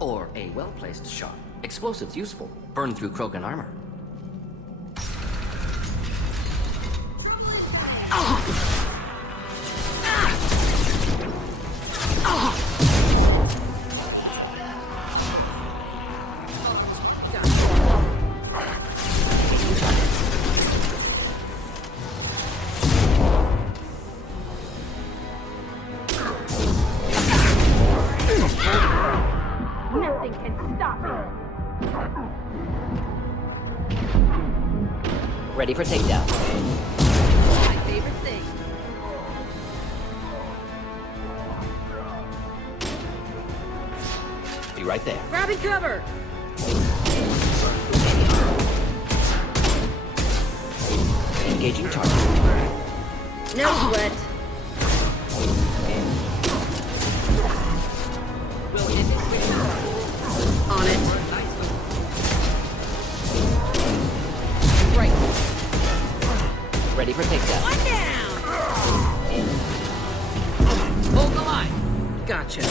Or a well-placed shot. Explosives useful. Burn through Krogan armor. Nothing can stop me. Ready for takedown. My favorite thing. Be right there. Grabbing cover! Engaging target. No sweat. On it. Right. Ready for takedown. One down! Hold the line. Gotcha.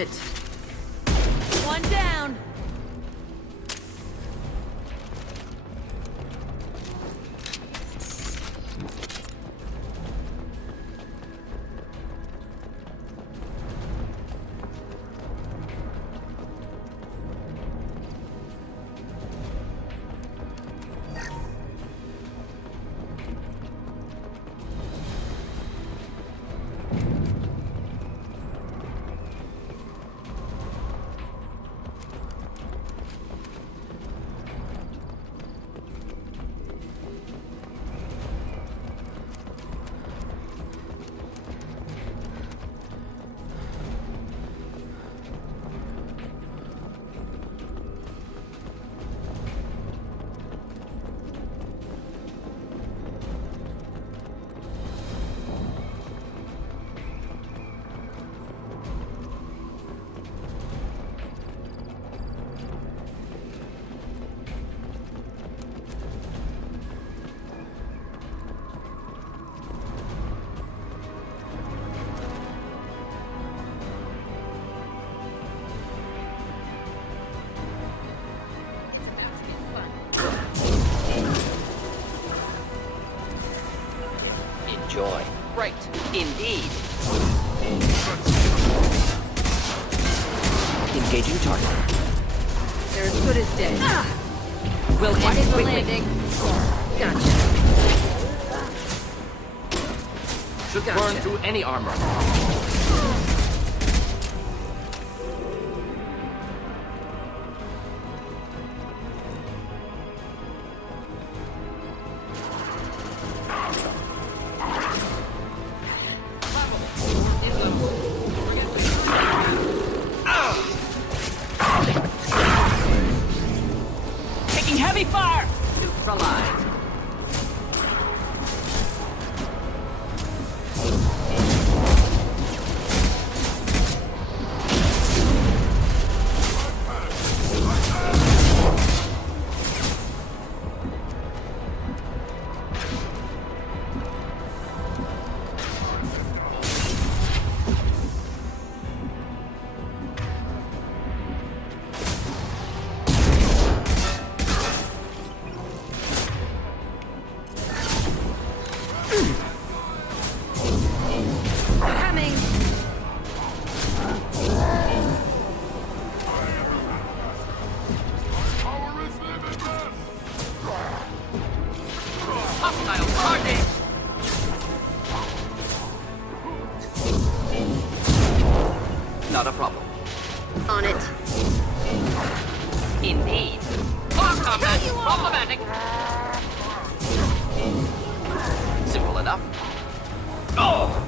it. One down. Enjoy. Right. Indeed. Engaging target. They're as good as dead. We'll What end is it the quickly. landing? Gotcha. Should Gotcha. burn through any armor. Taking heavy fire! Neutralized. Coming. Hostile target! Not a problem. On it. Indeed. Close combat. Problematic. Simple enough. Oh!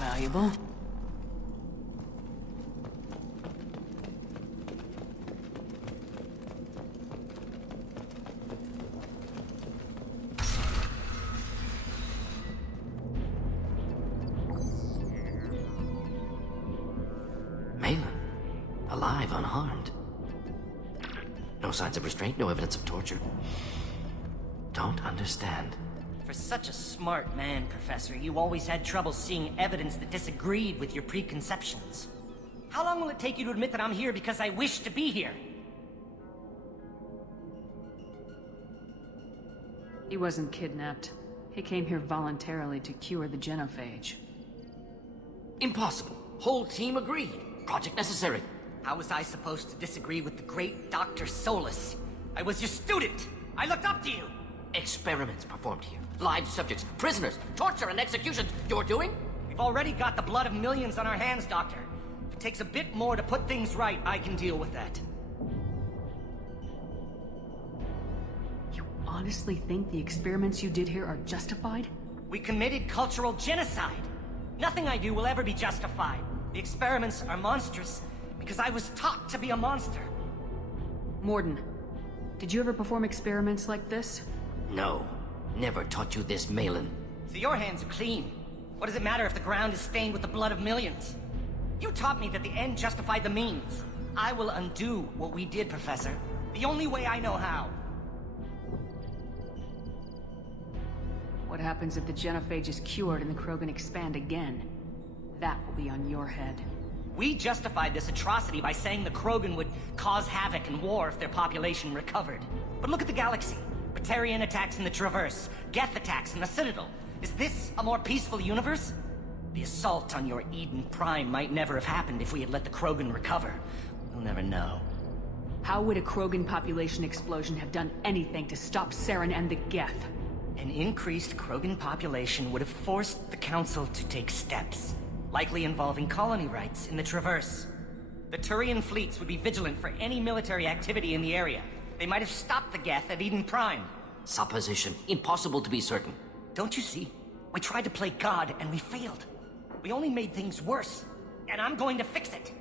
valuable. Malin, alive, unharmed. No signs of restraint, no evidence of torture. Don't understand. For such a smart man, Professor, you always had trouble seeing evidence that disagreed with your preconceptions. How long will it take you to admit that I'm here because I wish to be here? He wasn't kidnapped. He came here voluntarily to cure the genophage. Impossible. Whole team agreed. Project necessary. How was I supposed to disagree with the great Dr. Solus? I was your student! I looked up to you! Experiments performed here. Live subjects, prisoners, torture and executions. You're doing? We've already got the blood of millions on our hands, Doctor. If it takes a bit more to put things right, I can deal with that. You honestly think the experiments you did here are justified? We committed cultural genocide. Nothing I do will ever be justified. The experiments are monstrous because I was taught to be a monster. Mordin, did you ever perform experiments like this? No. Never taught you this, Malin. So your hands are clean. What does it matter if the ground is stained with the blood of millions? You taught me that the end justified the means. I will undo what we did, Professor. The only way I know how. What happens if the genophage is cured and the Krogan expand again? That will be on your head. We justified this atrocity by saying the Krogan would cause havoc and war if their population recovered. But look at the galaxy. Batarian attacks in the Traverse, Geth attacks in the Citadel. Is this a more peaceful universe? The assault on your Eden Prime might never have happened if we had let the Krogan recover. We'll never know. How would a Krogan population explosion have done anything to stop Saren and the Geth? An increased Krogan population would have forced the Council to take steps, likely involving colony rights in the Traverse. The Turian fleets would be vigilant for any military activity in the area. They might have stopped the Geth at Eden Prime. Supposition. Impossible to be certain. Don't you see? We tried to play God and we failed. We only made things worse. And I'm going to fix it.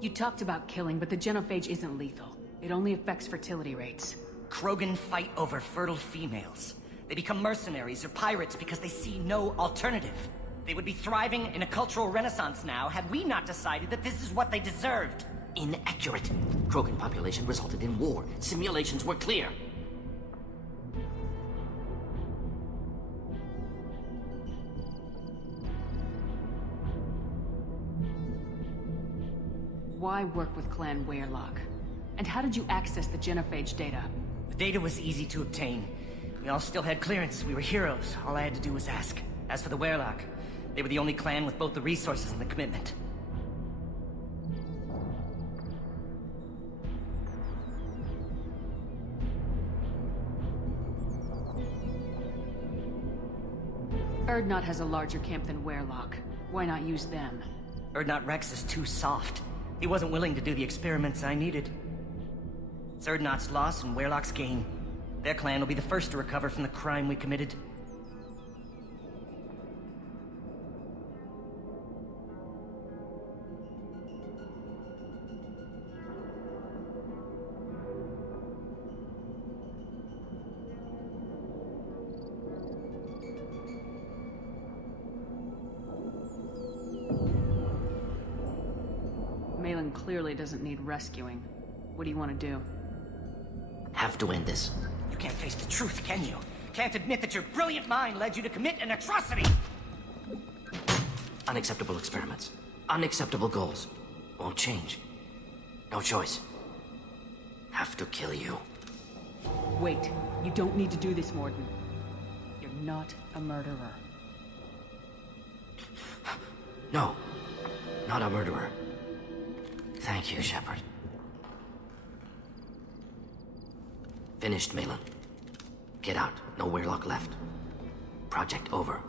You talked about killing, but the genophage isn't lethal. It only affects fertility rates. Krogan fight over fertile females. They become mercenaries or pirates because they see no alternative. They would be thriving in a cultural renaissance now had we not decided that this is what they deserved. Inaccurate. Krogan population resulted in war. Simulations were clear. Why work with Clan Weyrloc? And how did you access the genophage data? The data was easy to obtain. We all still had clearance. We were heroes. All I had to do was ask. As for the Weyrloc, they were the only clan with both the resources and the commitment. Urdnot has a larger camp than Weyrloc. Why not use them? Urdnot Rex is too soft. He wasn't willing to do the experiments I needed. It's Urdnot's loss and Weyrloc's gain. Their clan will be the first to recover from the crime we committed. Malin clearly doesn't need rescuing. What do you want to do? Have to end this. You can't face the truth, can you? Can't admit that your brilliant mind led you to commit an atrocity! Unacceptable experiments. Unacceptable goals. Won't change. No choice. Have to kill you. Wait. You don't need to do this, Mordin. You're not a murderer. No. Not a murderer. Thank you, Shepard. Finished, Malin. Get out. No Weyrloc left. Project over.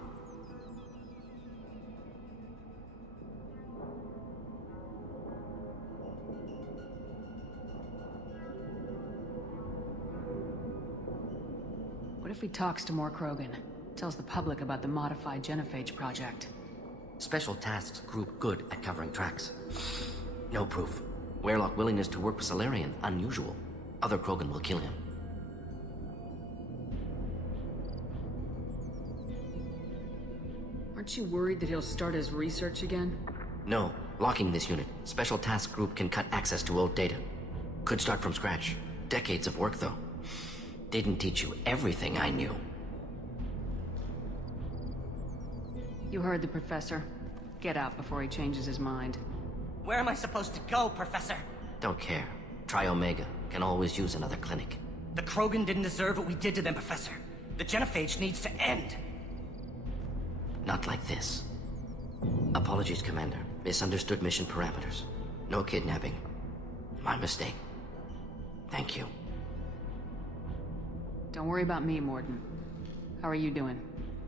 What if he talks to more Krogan? Tells the public about the modified genophage project? Special Tasks Group good at covering tracks. No proof. Weyrloc willingness to work with Salarian, unusual. Other Krogan will kill him. Aren't you worried that he'll start his research again? No. Locking this unit, Special Task Group can cut access to old data. Could start from scratch. Decades of work, though. Didn't teach you everything I knew. You heard the professor. Get out before he changes his mind. Where am I supposed to go, Professor? Don't care. Try Omega. Can always use another clinic. The Krogan didn't deserve what we did to them, Professor. The genophage needs to end. Not like this. Apologies, Commander. Misunderstood mission parameters. No kidnapping. My mistake. Thank you. Don't worry about me, Mordin. How are you doing?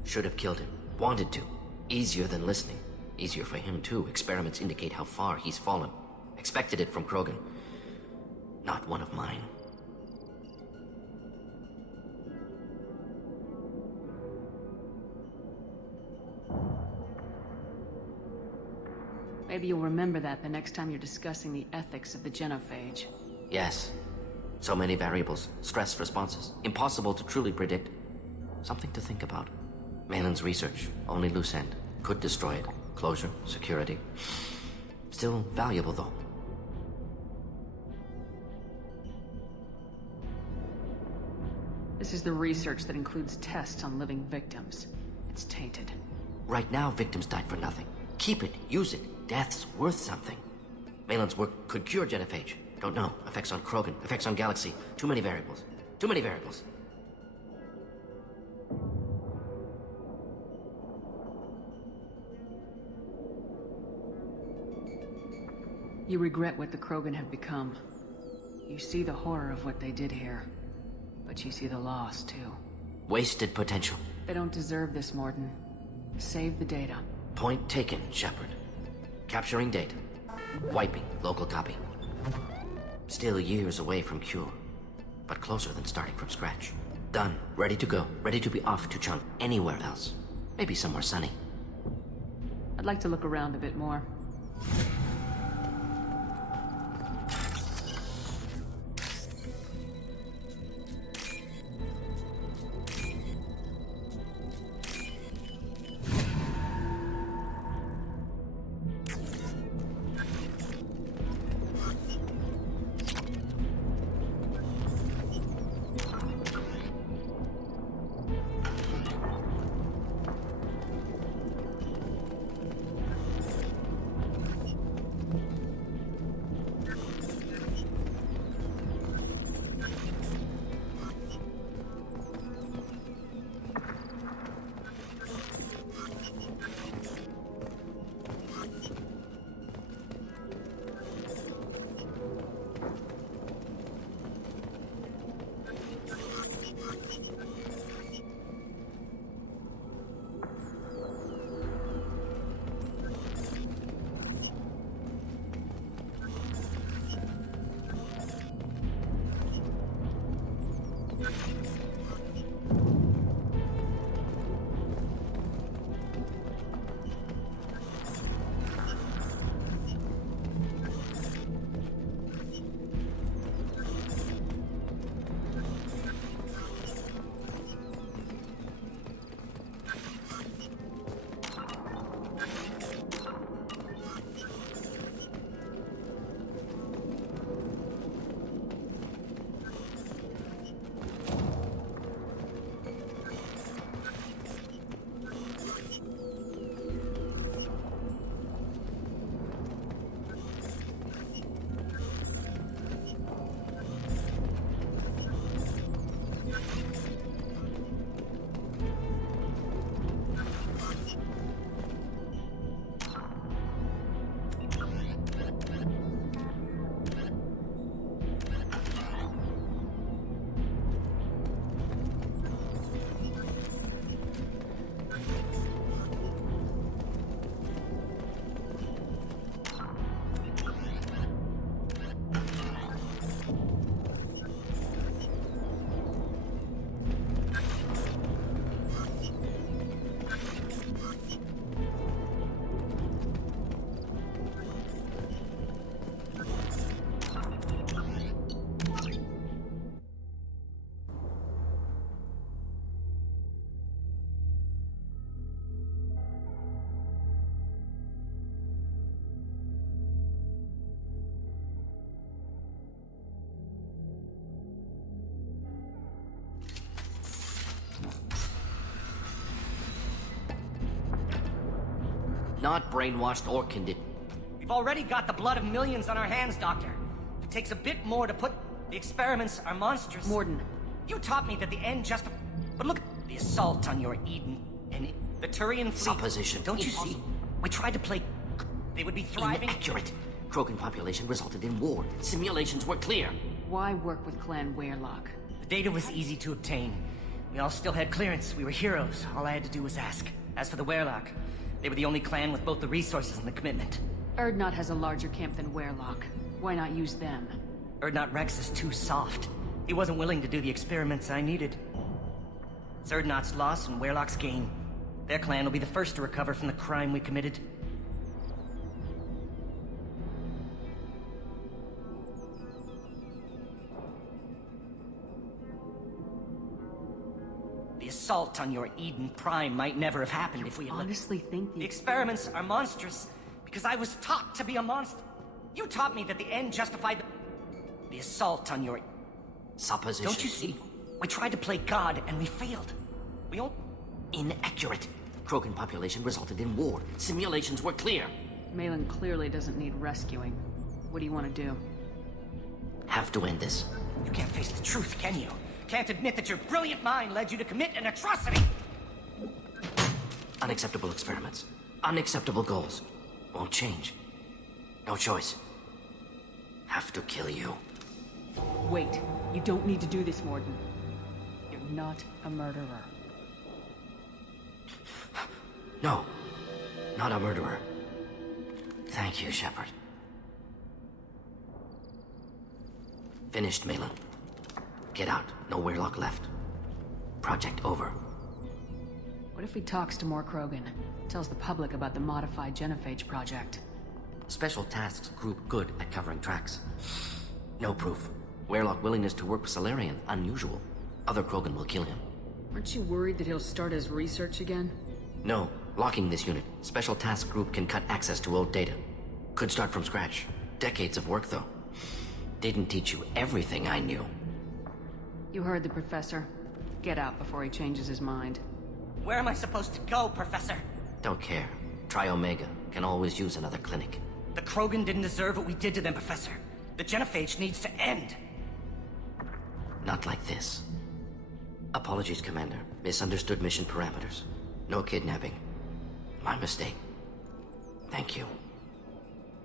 Should have killed him. Wanted to. Easier than listening. Easier for him, too. Experiments indicate how far he's fallen. Expected it from Krogan. Not one of mine. Maybe you'll remember that the next time you're discussing the ethics of the genophage. Yes. So many variables. Stress responses. Impossible to truly predict. Something to think about. Malin's research. Only loose end. Could destroy it. Closure. Security. Still valuable, though. This is the research that includes tests on living victims. It's tainted. Right now, victims died for nothing. Keep it. Use it. Death's worth something. Malin's work could cure genophage. Don't know. Effects on Krogan. Effects on Galaxy. Too many variables. Too many variables. You regret what the Krogan have become. You see the horror of what they did here. But you see the loss, too. Wasted potential. They don't deserve this, Mordin. Save the data. Point taken, Shepard. Capturing data. Wiping local copy. Still years away from cure. But closer than starting from scratch. Done. Ready to go. Ready to be off to Chunk anywhere else. Maybe somewhere sunny. I'd like to look around a bit more. not brainwashed or conditioned. We've already got the blood of millions on our hands, Doctor. It takes a bit more to put... The experiments are monstrous. Morden. You taught me that the end justifies... But look at the assault on your Eden and the Turian fleet. Supposition. Don't you see? We tried to play... They would be thriving... Inaccurate. Krogan population resulted in war. Simulations were clear. Why work with Clan Weyrloc? The data was easy to obtain. We all still had clearance. We were heroes. All I had to do was ask. As for the Weyrloc, they were the only clan with both the resources and the commitment. Urdnot has a larger camp than Weyrloc. Why not use them? Urdnot Rex is too soft. He wasn't willing to do the experiments I needed. It's Urdnot's loss and Weyrloc's gain. Their clan will be the first to recover from the crime we committed. The assault on your Eden Prime might never have happened if we had... honestly think the experiments are monstrous because I was taught to be a monster. You taught me that the end justified the assault on your... Supposition. Don't you see? We tried to play God and we failed. We all... Inaccurate. Krogan population resulted in war. Simulations were clear. Malin clearly doesn't need rescuing. What do you want to do? Have to end this. You can't face the truth, can you? Can't admit that your brilliant mind led you to commit an atrocity! Unacceptable experiments. Unacceptable goals. Won't change. No choice. Have to kill you. Wait. You don't need to do this, Morden. You're not a murderer. No. Not a murderer. Thank you, Shepard. Finished, Malin. Get out. No Weyrloc left. Project over. What if he talks to more Krogan? Tells the public about the modified Genophage project? Special Tasks Group good at covering tracks. No proof. Weyrloc willingness to work with Salarian, unusual. Other Krogan will kill him. Aren't you worried that he'll start his research again? No. Locking this unit. Special Task Group can cut access to old data. Could start from scratch. Decades of work, though. Didn't teach you everything I knew. You heard the professor. Get out before he changes his mind. Where am I supposed to go, Professor? Don't care. Try Omega. Can always use another clinic. The Krogan didn't deserve what we did to them, Professor. The Genophage needs to end. Not like this. Apologies, Commander. Misunderstood mission parameters. No kidnapping. My mistake. Thank you.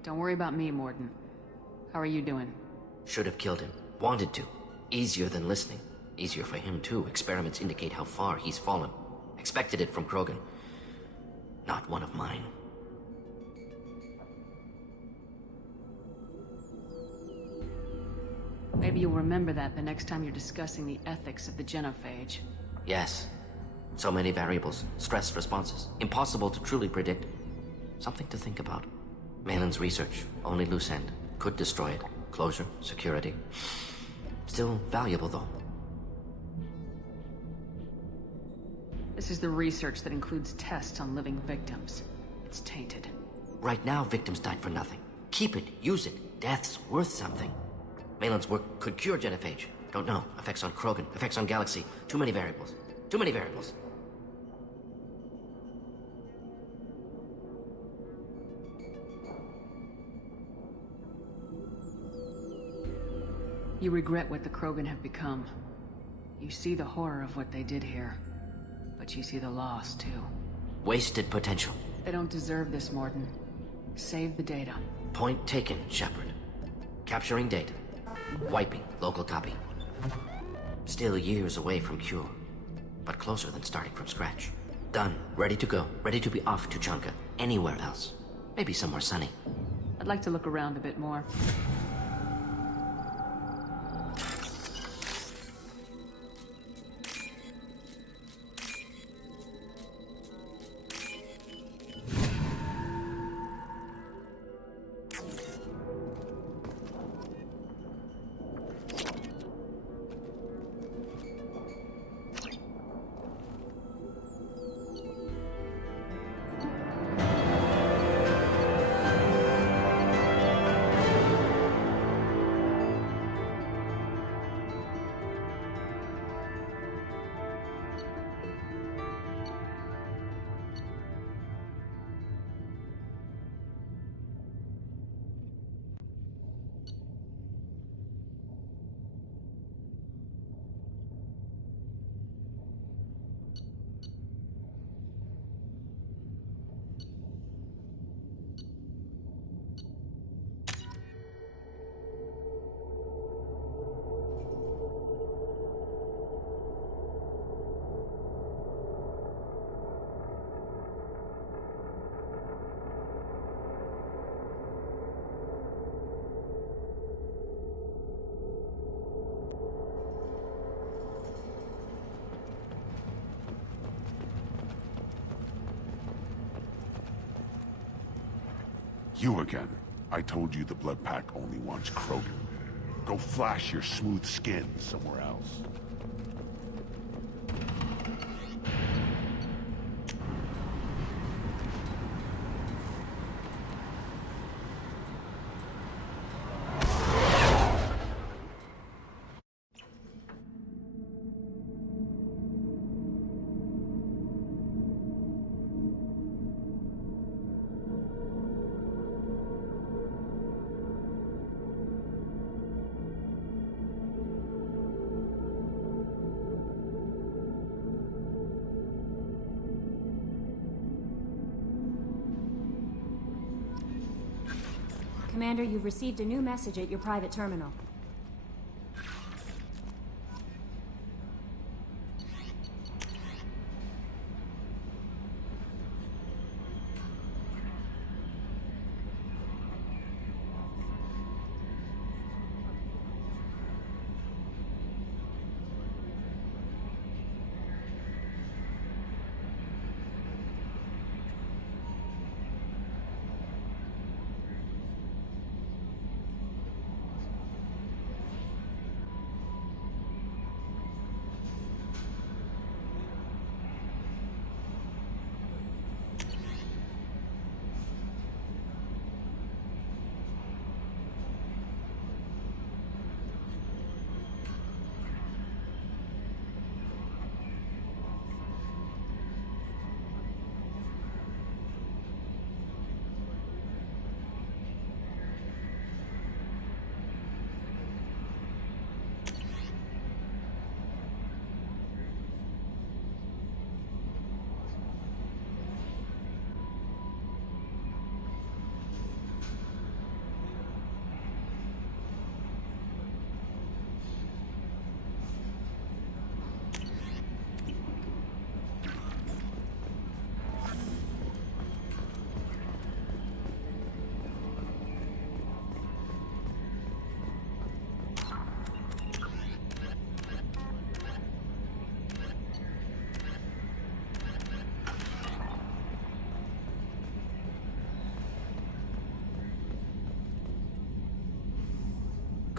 Don't worry about me, Morden. How are you doing? Should have killed him. Wanted to. Easier than listening. Easier for him, too. Experiments indicate how far he's fallen. Expected it from Krogan. Not one of mine. Maybe you'll remember that the next time you're discussing the ethics of the Genophage. Yes. So many variables. Stress responses. Impossible to truly predict. Something to think about. Malin's research. Only loose end. Could destroy it. Closure. Security. Still valuable, though. This is the research that includes tests on living victims. It's tainted. Right now, victims died for nothing. Keep it. Use it. Death's worth something. Malin's work could cure Genophage. Don't know. Effects on Krogan. Effects on Galaxy. Too many variables. Too many variables. You regret what the Krogan have become. You see the horror of what they did here. But you see the loss, too. Wasted potential. They don't deserve this, Morden. Save the data. Point taken, Shepard. Capturing data. Wiping local copy. Still years away from cure. But closer than starting from scratch. Done. Ready to go. Ready to be off to Tuchanka. Anywhere else. Maybe somewhere sunny. I'd like to look around a bit more. You again. I told you the Blood Pack only wants Krogan. Go flash your smooth skin somewhere else. Commander, you've received a new message at your private terminal.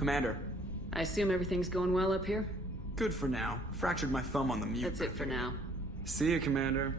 Commander. I assume everything's going well up here? Good for now. Fractured my thumb on the mute. That's it for now. See you, Commander.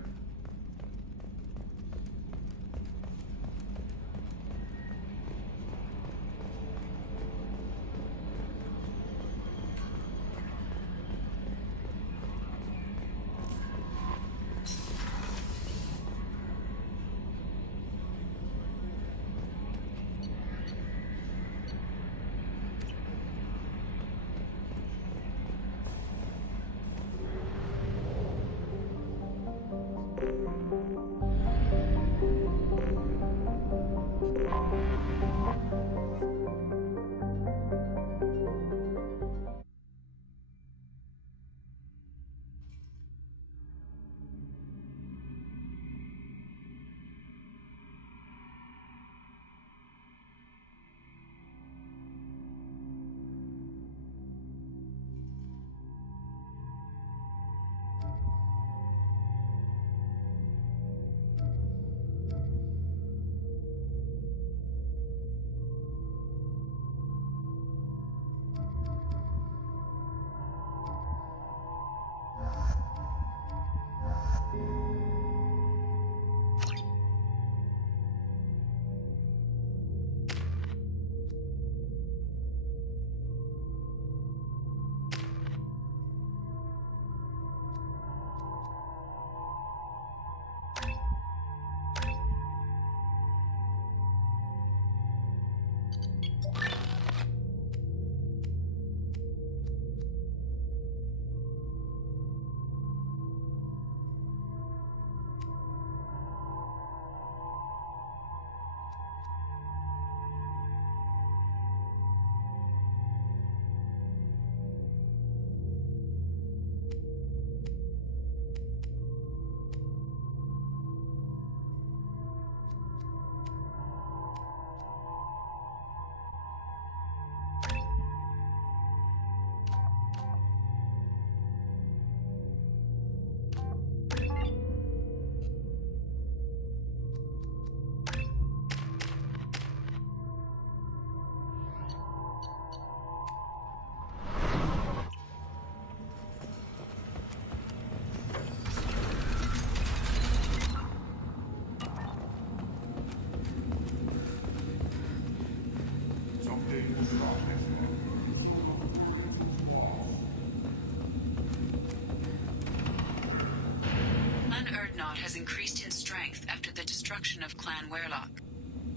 Clan Urdnot has increased in strength after the destruction of Clan Werlock.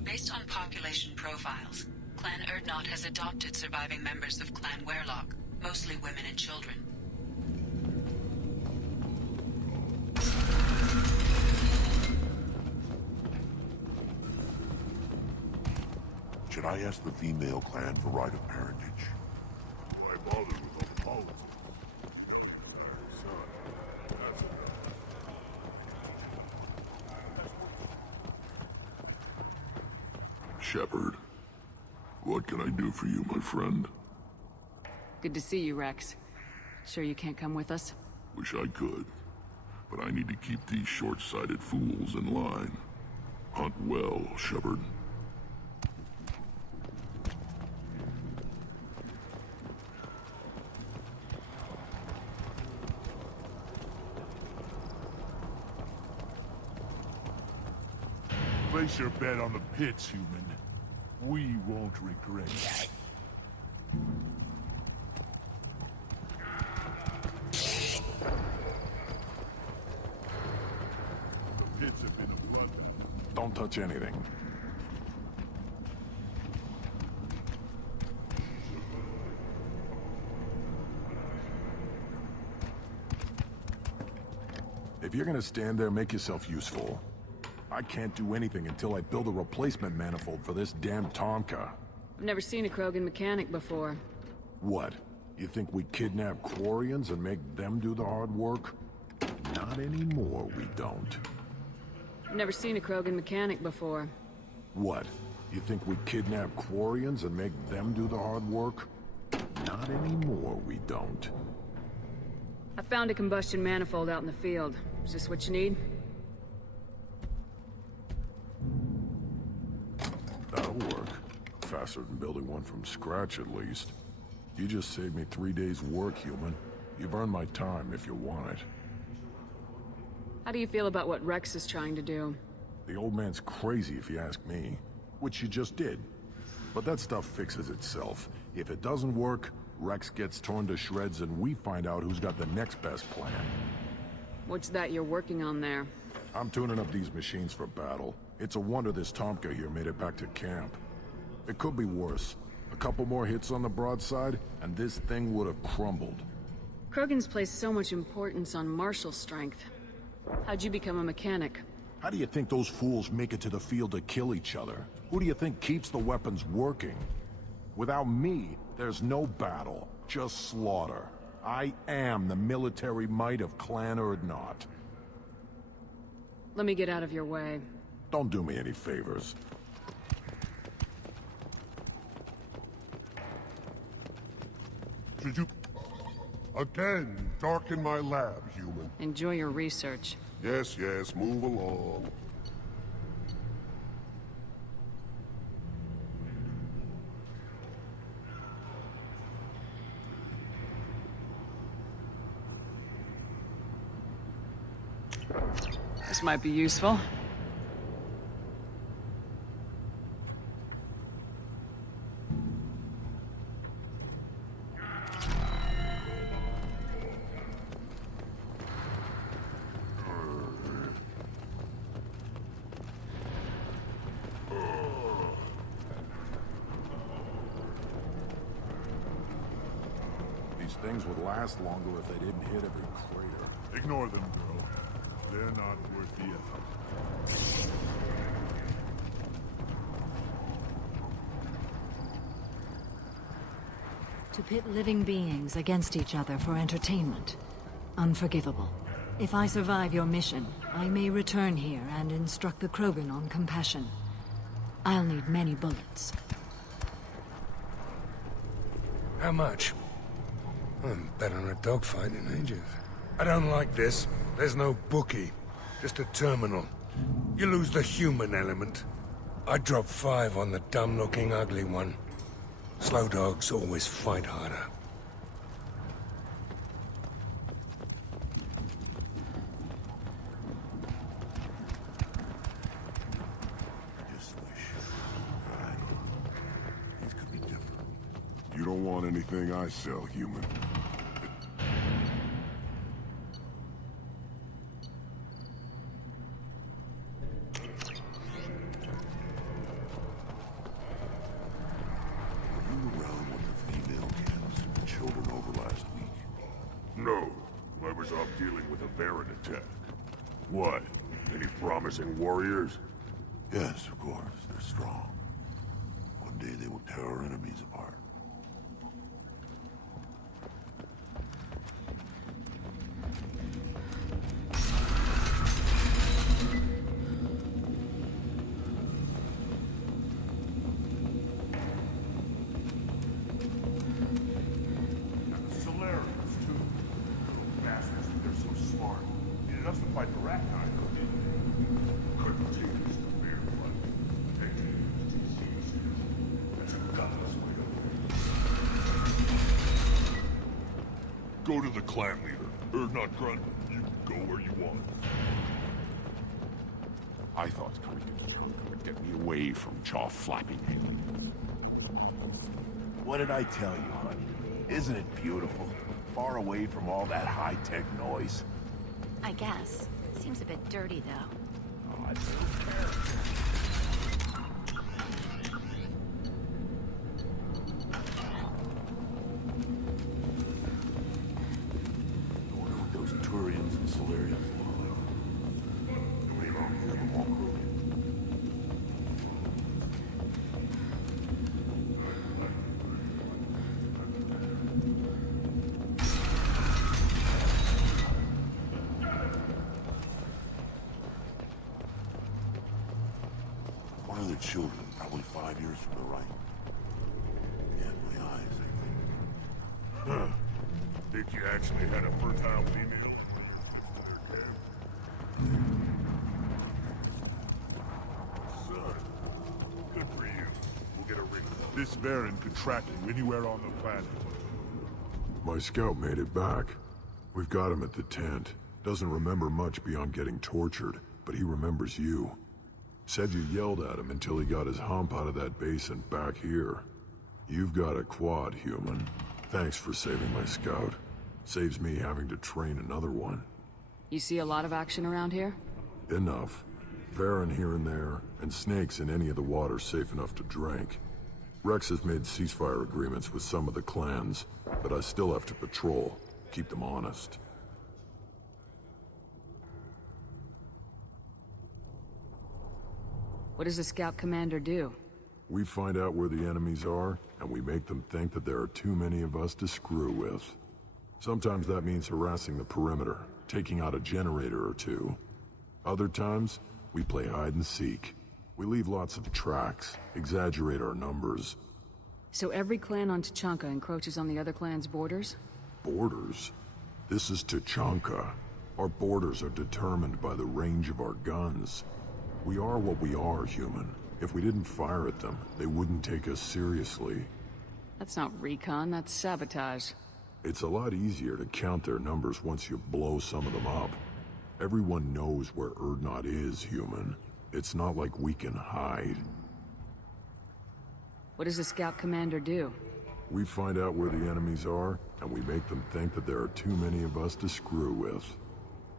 Based on population profiles, Clan Urdnot has adopted surviving members of Clan Werlock, mostly women and children. Should I ask the female clan for right of parentage? Why bother with all the politics? Son, that's enough. Shepard, what can I do for you, my friend? Good to see you, Rex. Sure you can't come with us? Wish I could, but I need to keep these short-sighted fools in line. Hunt well, Shepard. Place your bet on the pits, human. We won't regret it. The pits have been a blood. Don't touch anything. If you're gonna stand there, make yourself useful. I can't do anything until I build a replacement manifold for this damn Tonka. I've never seen a Krogan mechanic before. What? You think we kidnap Quarians and make them do the hard work? Not anymore, we don't. I've never seen a Krogan mechanic before. What? You think we kidnap Quarians and make them do the hard work? Not anymore, we don't. I found a combustion manifold out in the field. Is this what you need? That'll work. Faster than building one from scratch, at least. You just saved me 3 days' work, human. You've earned my time if you want it. How do you feel about what Rex is trying to do? The old man's crazy if you ask me. Which you just did. But that stuff fixes itself. If it doesn't work, Rex gets torn to shreds and we find out who's got the next best plan. What's that you're working on there? I'm tuning up these machines for battle. It's a wonder this Tomka here made it back to camp. It could be worse. A couple more hits on the broadside, and this thing would have crumbled. Krogans place so much importance on martial strength. How'd you become a mechanic? How do you think those fools make it to the field to kill each other? Who do you think keeps the weapons working? Without me, there's no battle, just slaughter. I am the military might of Clan Urdnot. Let me get out of your way. Don't do me any favors. Should you... Again, darken my lab, human. Enjoy your research. Yes, yes, move along. This might be useful. These things would last longer if they didn't hit every crater. Ignore them, girl. They're not worth the effort. To pit living beings against each other for entertainment. Unforgivable. If I survive your mission, I may return here and instruct the Krogan on compassion. I'll need many bullets. How much? I'm better in a dogfight in ages. I don't like this. There's no bookie. Just a terminal. You lose the human element. I drop 5 on the dumb-looking ugly one. Slow dogs always fight harder. I just wish... These could be different. want anything I sell, human. No, I was off dealing with a Baron attack. What? Any promising warriors? Yes, of course. They're strong. One day they will tear our enemies apart. Solarians, too. Bastards, they're so smart. Needed us to fight the rat guy. Couldn't take us to bear fight. Hey, that's a gutless way to go to the clan leader. Not Grunt. You go where you want. I thought coming to Chunka would get me away from jaw-flapping aliens. What did I tell you, honey? Isn't it beautiful? Far away from all that high-tech noise. I guess. Seems a bit dirty, though. Oh, I don't care. I wonder what those Turians and Solarians look like. We don't hear them all croaking. One of their children, probably 5 years from the right. Yeah, my eyes, I think. Huh. Think you actually had a fertile female? Son, good for you. We'll get a ring. This Baron could track you anywhere on the planet. My scout made it back. We've got him at the tent. Doesn't remember much beyond getting tortured, but he remembers you. Said you yelled at him until he got his hump out of that basin back here. You've got a quad, human. Thanks for saving my scout. Saves me having to train another one. You see a lot of action around here? Enough. Varen here and there, and snakes in any of the water safe enough to drink. Rex has made ceasefire agreements with some of the clans, but I still have to patrol, keep them honest. What does the scout commander do? We find out where the enemies are, and we make them think that there are too many of us to screw with. Sometimes that means harassing the perimeter, taking out a generator or two. Other times, we play hide and seek. We leave lots of tracks, exaggerate our numbers. So every clan on Tuchanka encroaches on the other clan's borders? Borders? This is Tuchanka. Our borders are determined by the range of our guns. We are what we are, human. If we didn't fire at them, they wouldn't take us seriously. That's not recon, that's sabotage. It's a lot easier to count their numbers once you blow some of them up. Everyone knows where Urdnot is, human. It's not like we can hide. What does the scout commander do? We find out where the enemies are, and we make them think that there are too many of us to screw with.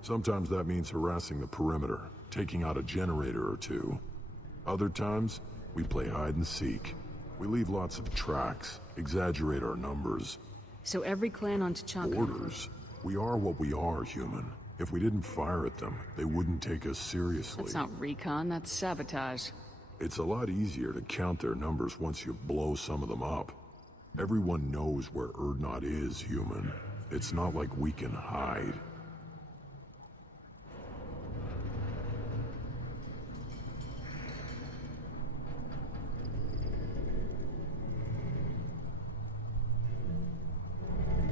Sometimes that means harassing the perimeter, taking out a generator or two. Other times, we play hide and seek. We leave lots of tracks, exaggerate our numbers. So every clan on Tuchanka... Borders? We are what we are, human. If we didn't fire at them, they wouldn't take us seriously. That's not recon, that's sabotage. It's a lot easier to count their numbers once you blow some of them up. Everyone knows where Urdnot is, human. It's not like we can hide.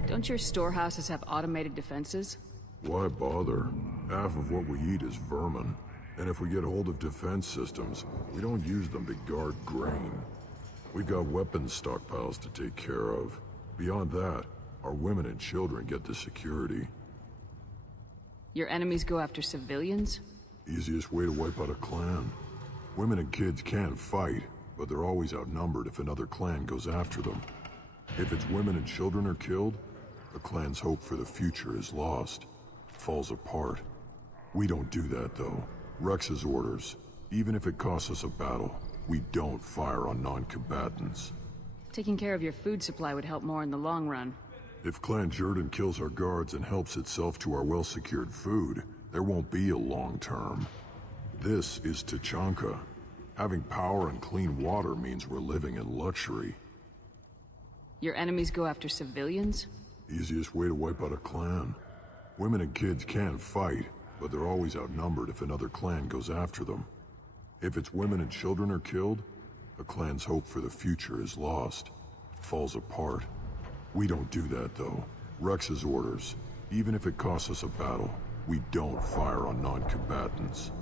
Don't your storehouses have automated defenses? Why bother? Half of what we eat is vermin. And if we get hold of defense systems, we don't use them to guard grain. We've got weapons stockpiles to take care of. Beyond that, our women and children get the security. Your enemies go after civilians? Easiest way to wipe out a clan. Women and kids can fight, but they're always outnumbered if another clan goes after them. If its women and children are killed, the clan's hope for the future is lost. Falls apart. We don't do that, though. Rex's orders. Even if it costs us a battle, we don't fire on non-combatants. Taking care of your food supply would help more in the long run. If Clan Jordan kills our guards and helps itself to our well-secured food, there won't be a long term. This is Tachanka. Having power and clean water means we're living in luxury. Your enemies go after civilians? Easiest way to wipe out a clan. Women and kids can fight, but they're always outnumbered if another clan goes after them. If its women and children are killed, the clan's hope for the future is lost. Falls apart. We don't do that, though. Rex's orders. Even if it costs us a battle, we don't fire on non-combatants.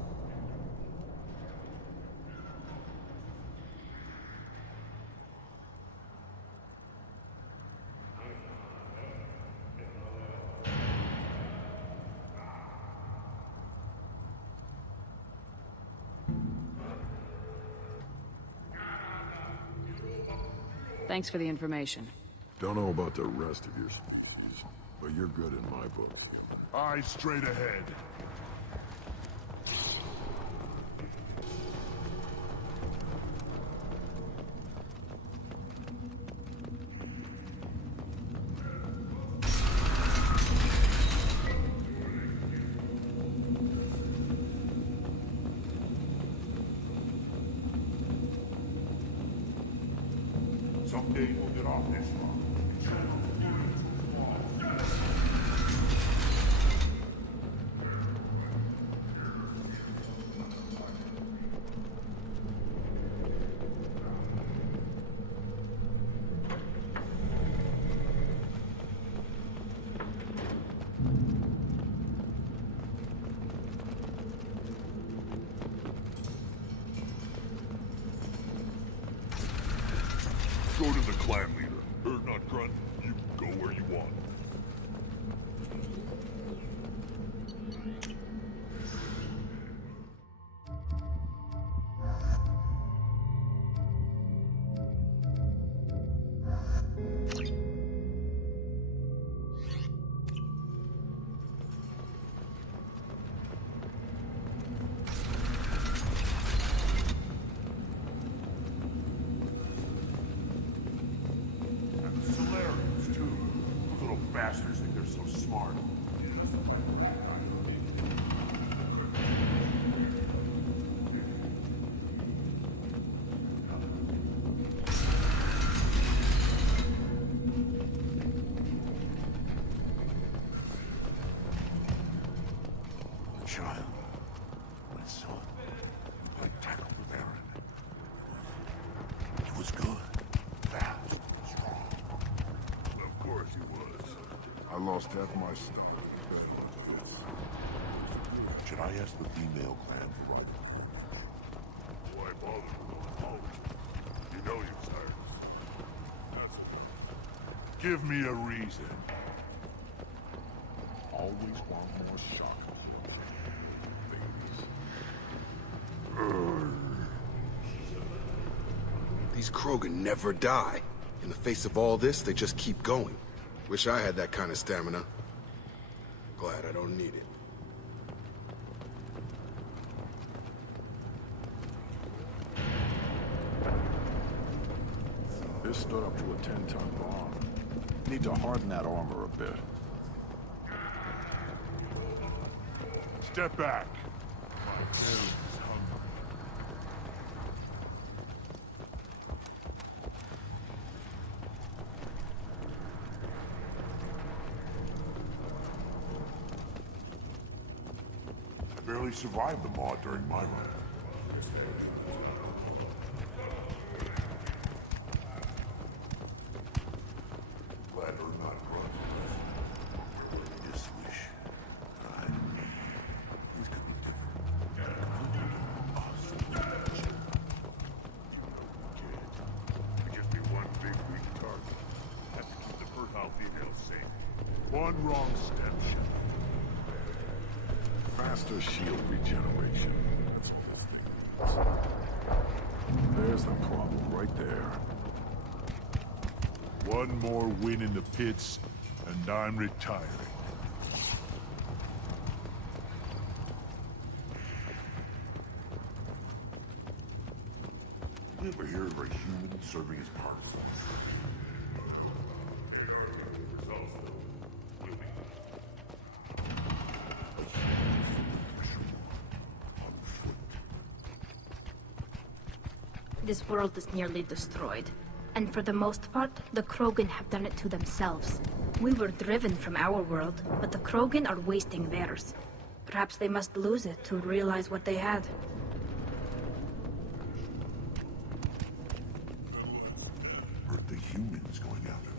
Thanks for the information. Don't know about the rest of your species, but you're good in my book. Eyes straight ahead. Someday we'll get off this one. Go to the clan leader. Not Grunt. You go where you want. Bastards think they're so smart. The child, my son, I tackled the Baron. He was good, fast, strong. Of course he was. I lost half my stuff. Should I ask the female clan for right? Why bother with an apology? You know you've sired us. That's it. Give me a reason. Always want more shock. These Krogan never die. In the face of all this, they just keep going. Wish I had that kind of stamina. Glad I don't need it. This stood up to a 10-ton bomb. Need to harden that armor a bit. Step back. My parents is hungry. I barely survived the Maw during my run. Glad we're not running. Just wish things could be different. It gives me one big weak target. Have to keep the fertile females safe. One wrong step, Faster shield regeneration. That's what this thing is. There's the problem right there. One more win in the pits, and I'm retiring. You ever hear of a human serving his parts? This world is nearly destroyed. And for the most part, the Krogan have done it to themselves. We were driven from our world, but the Krogan are wasting theirs. Perhaps they must lose it to realize what they had. Heard the humans going after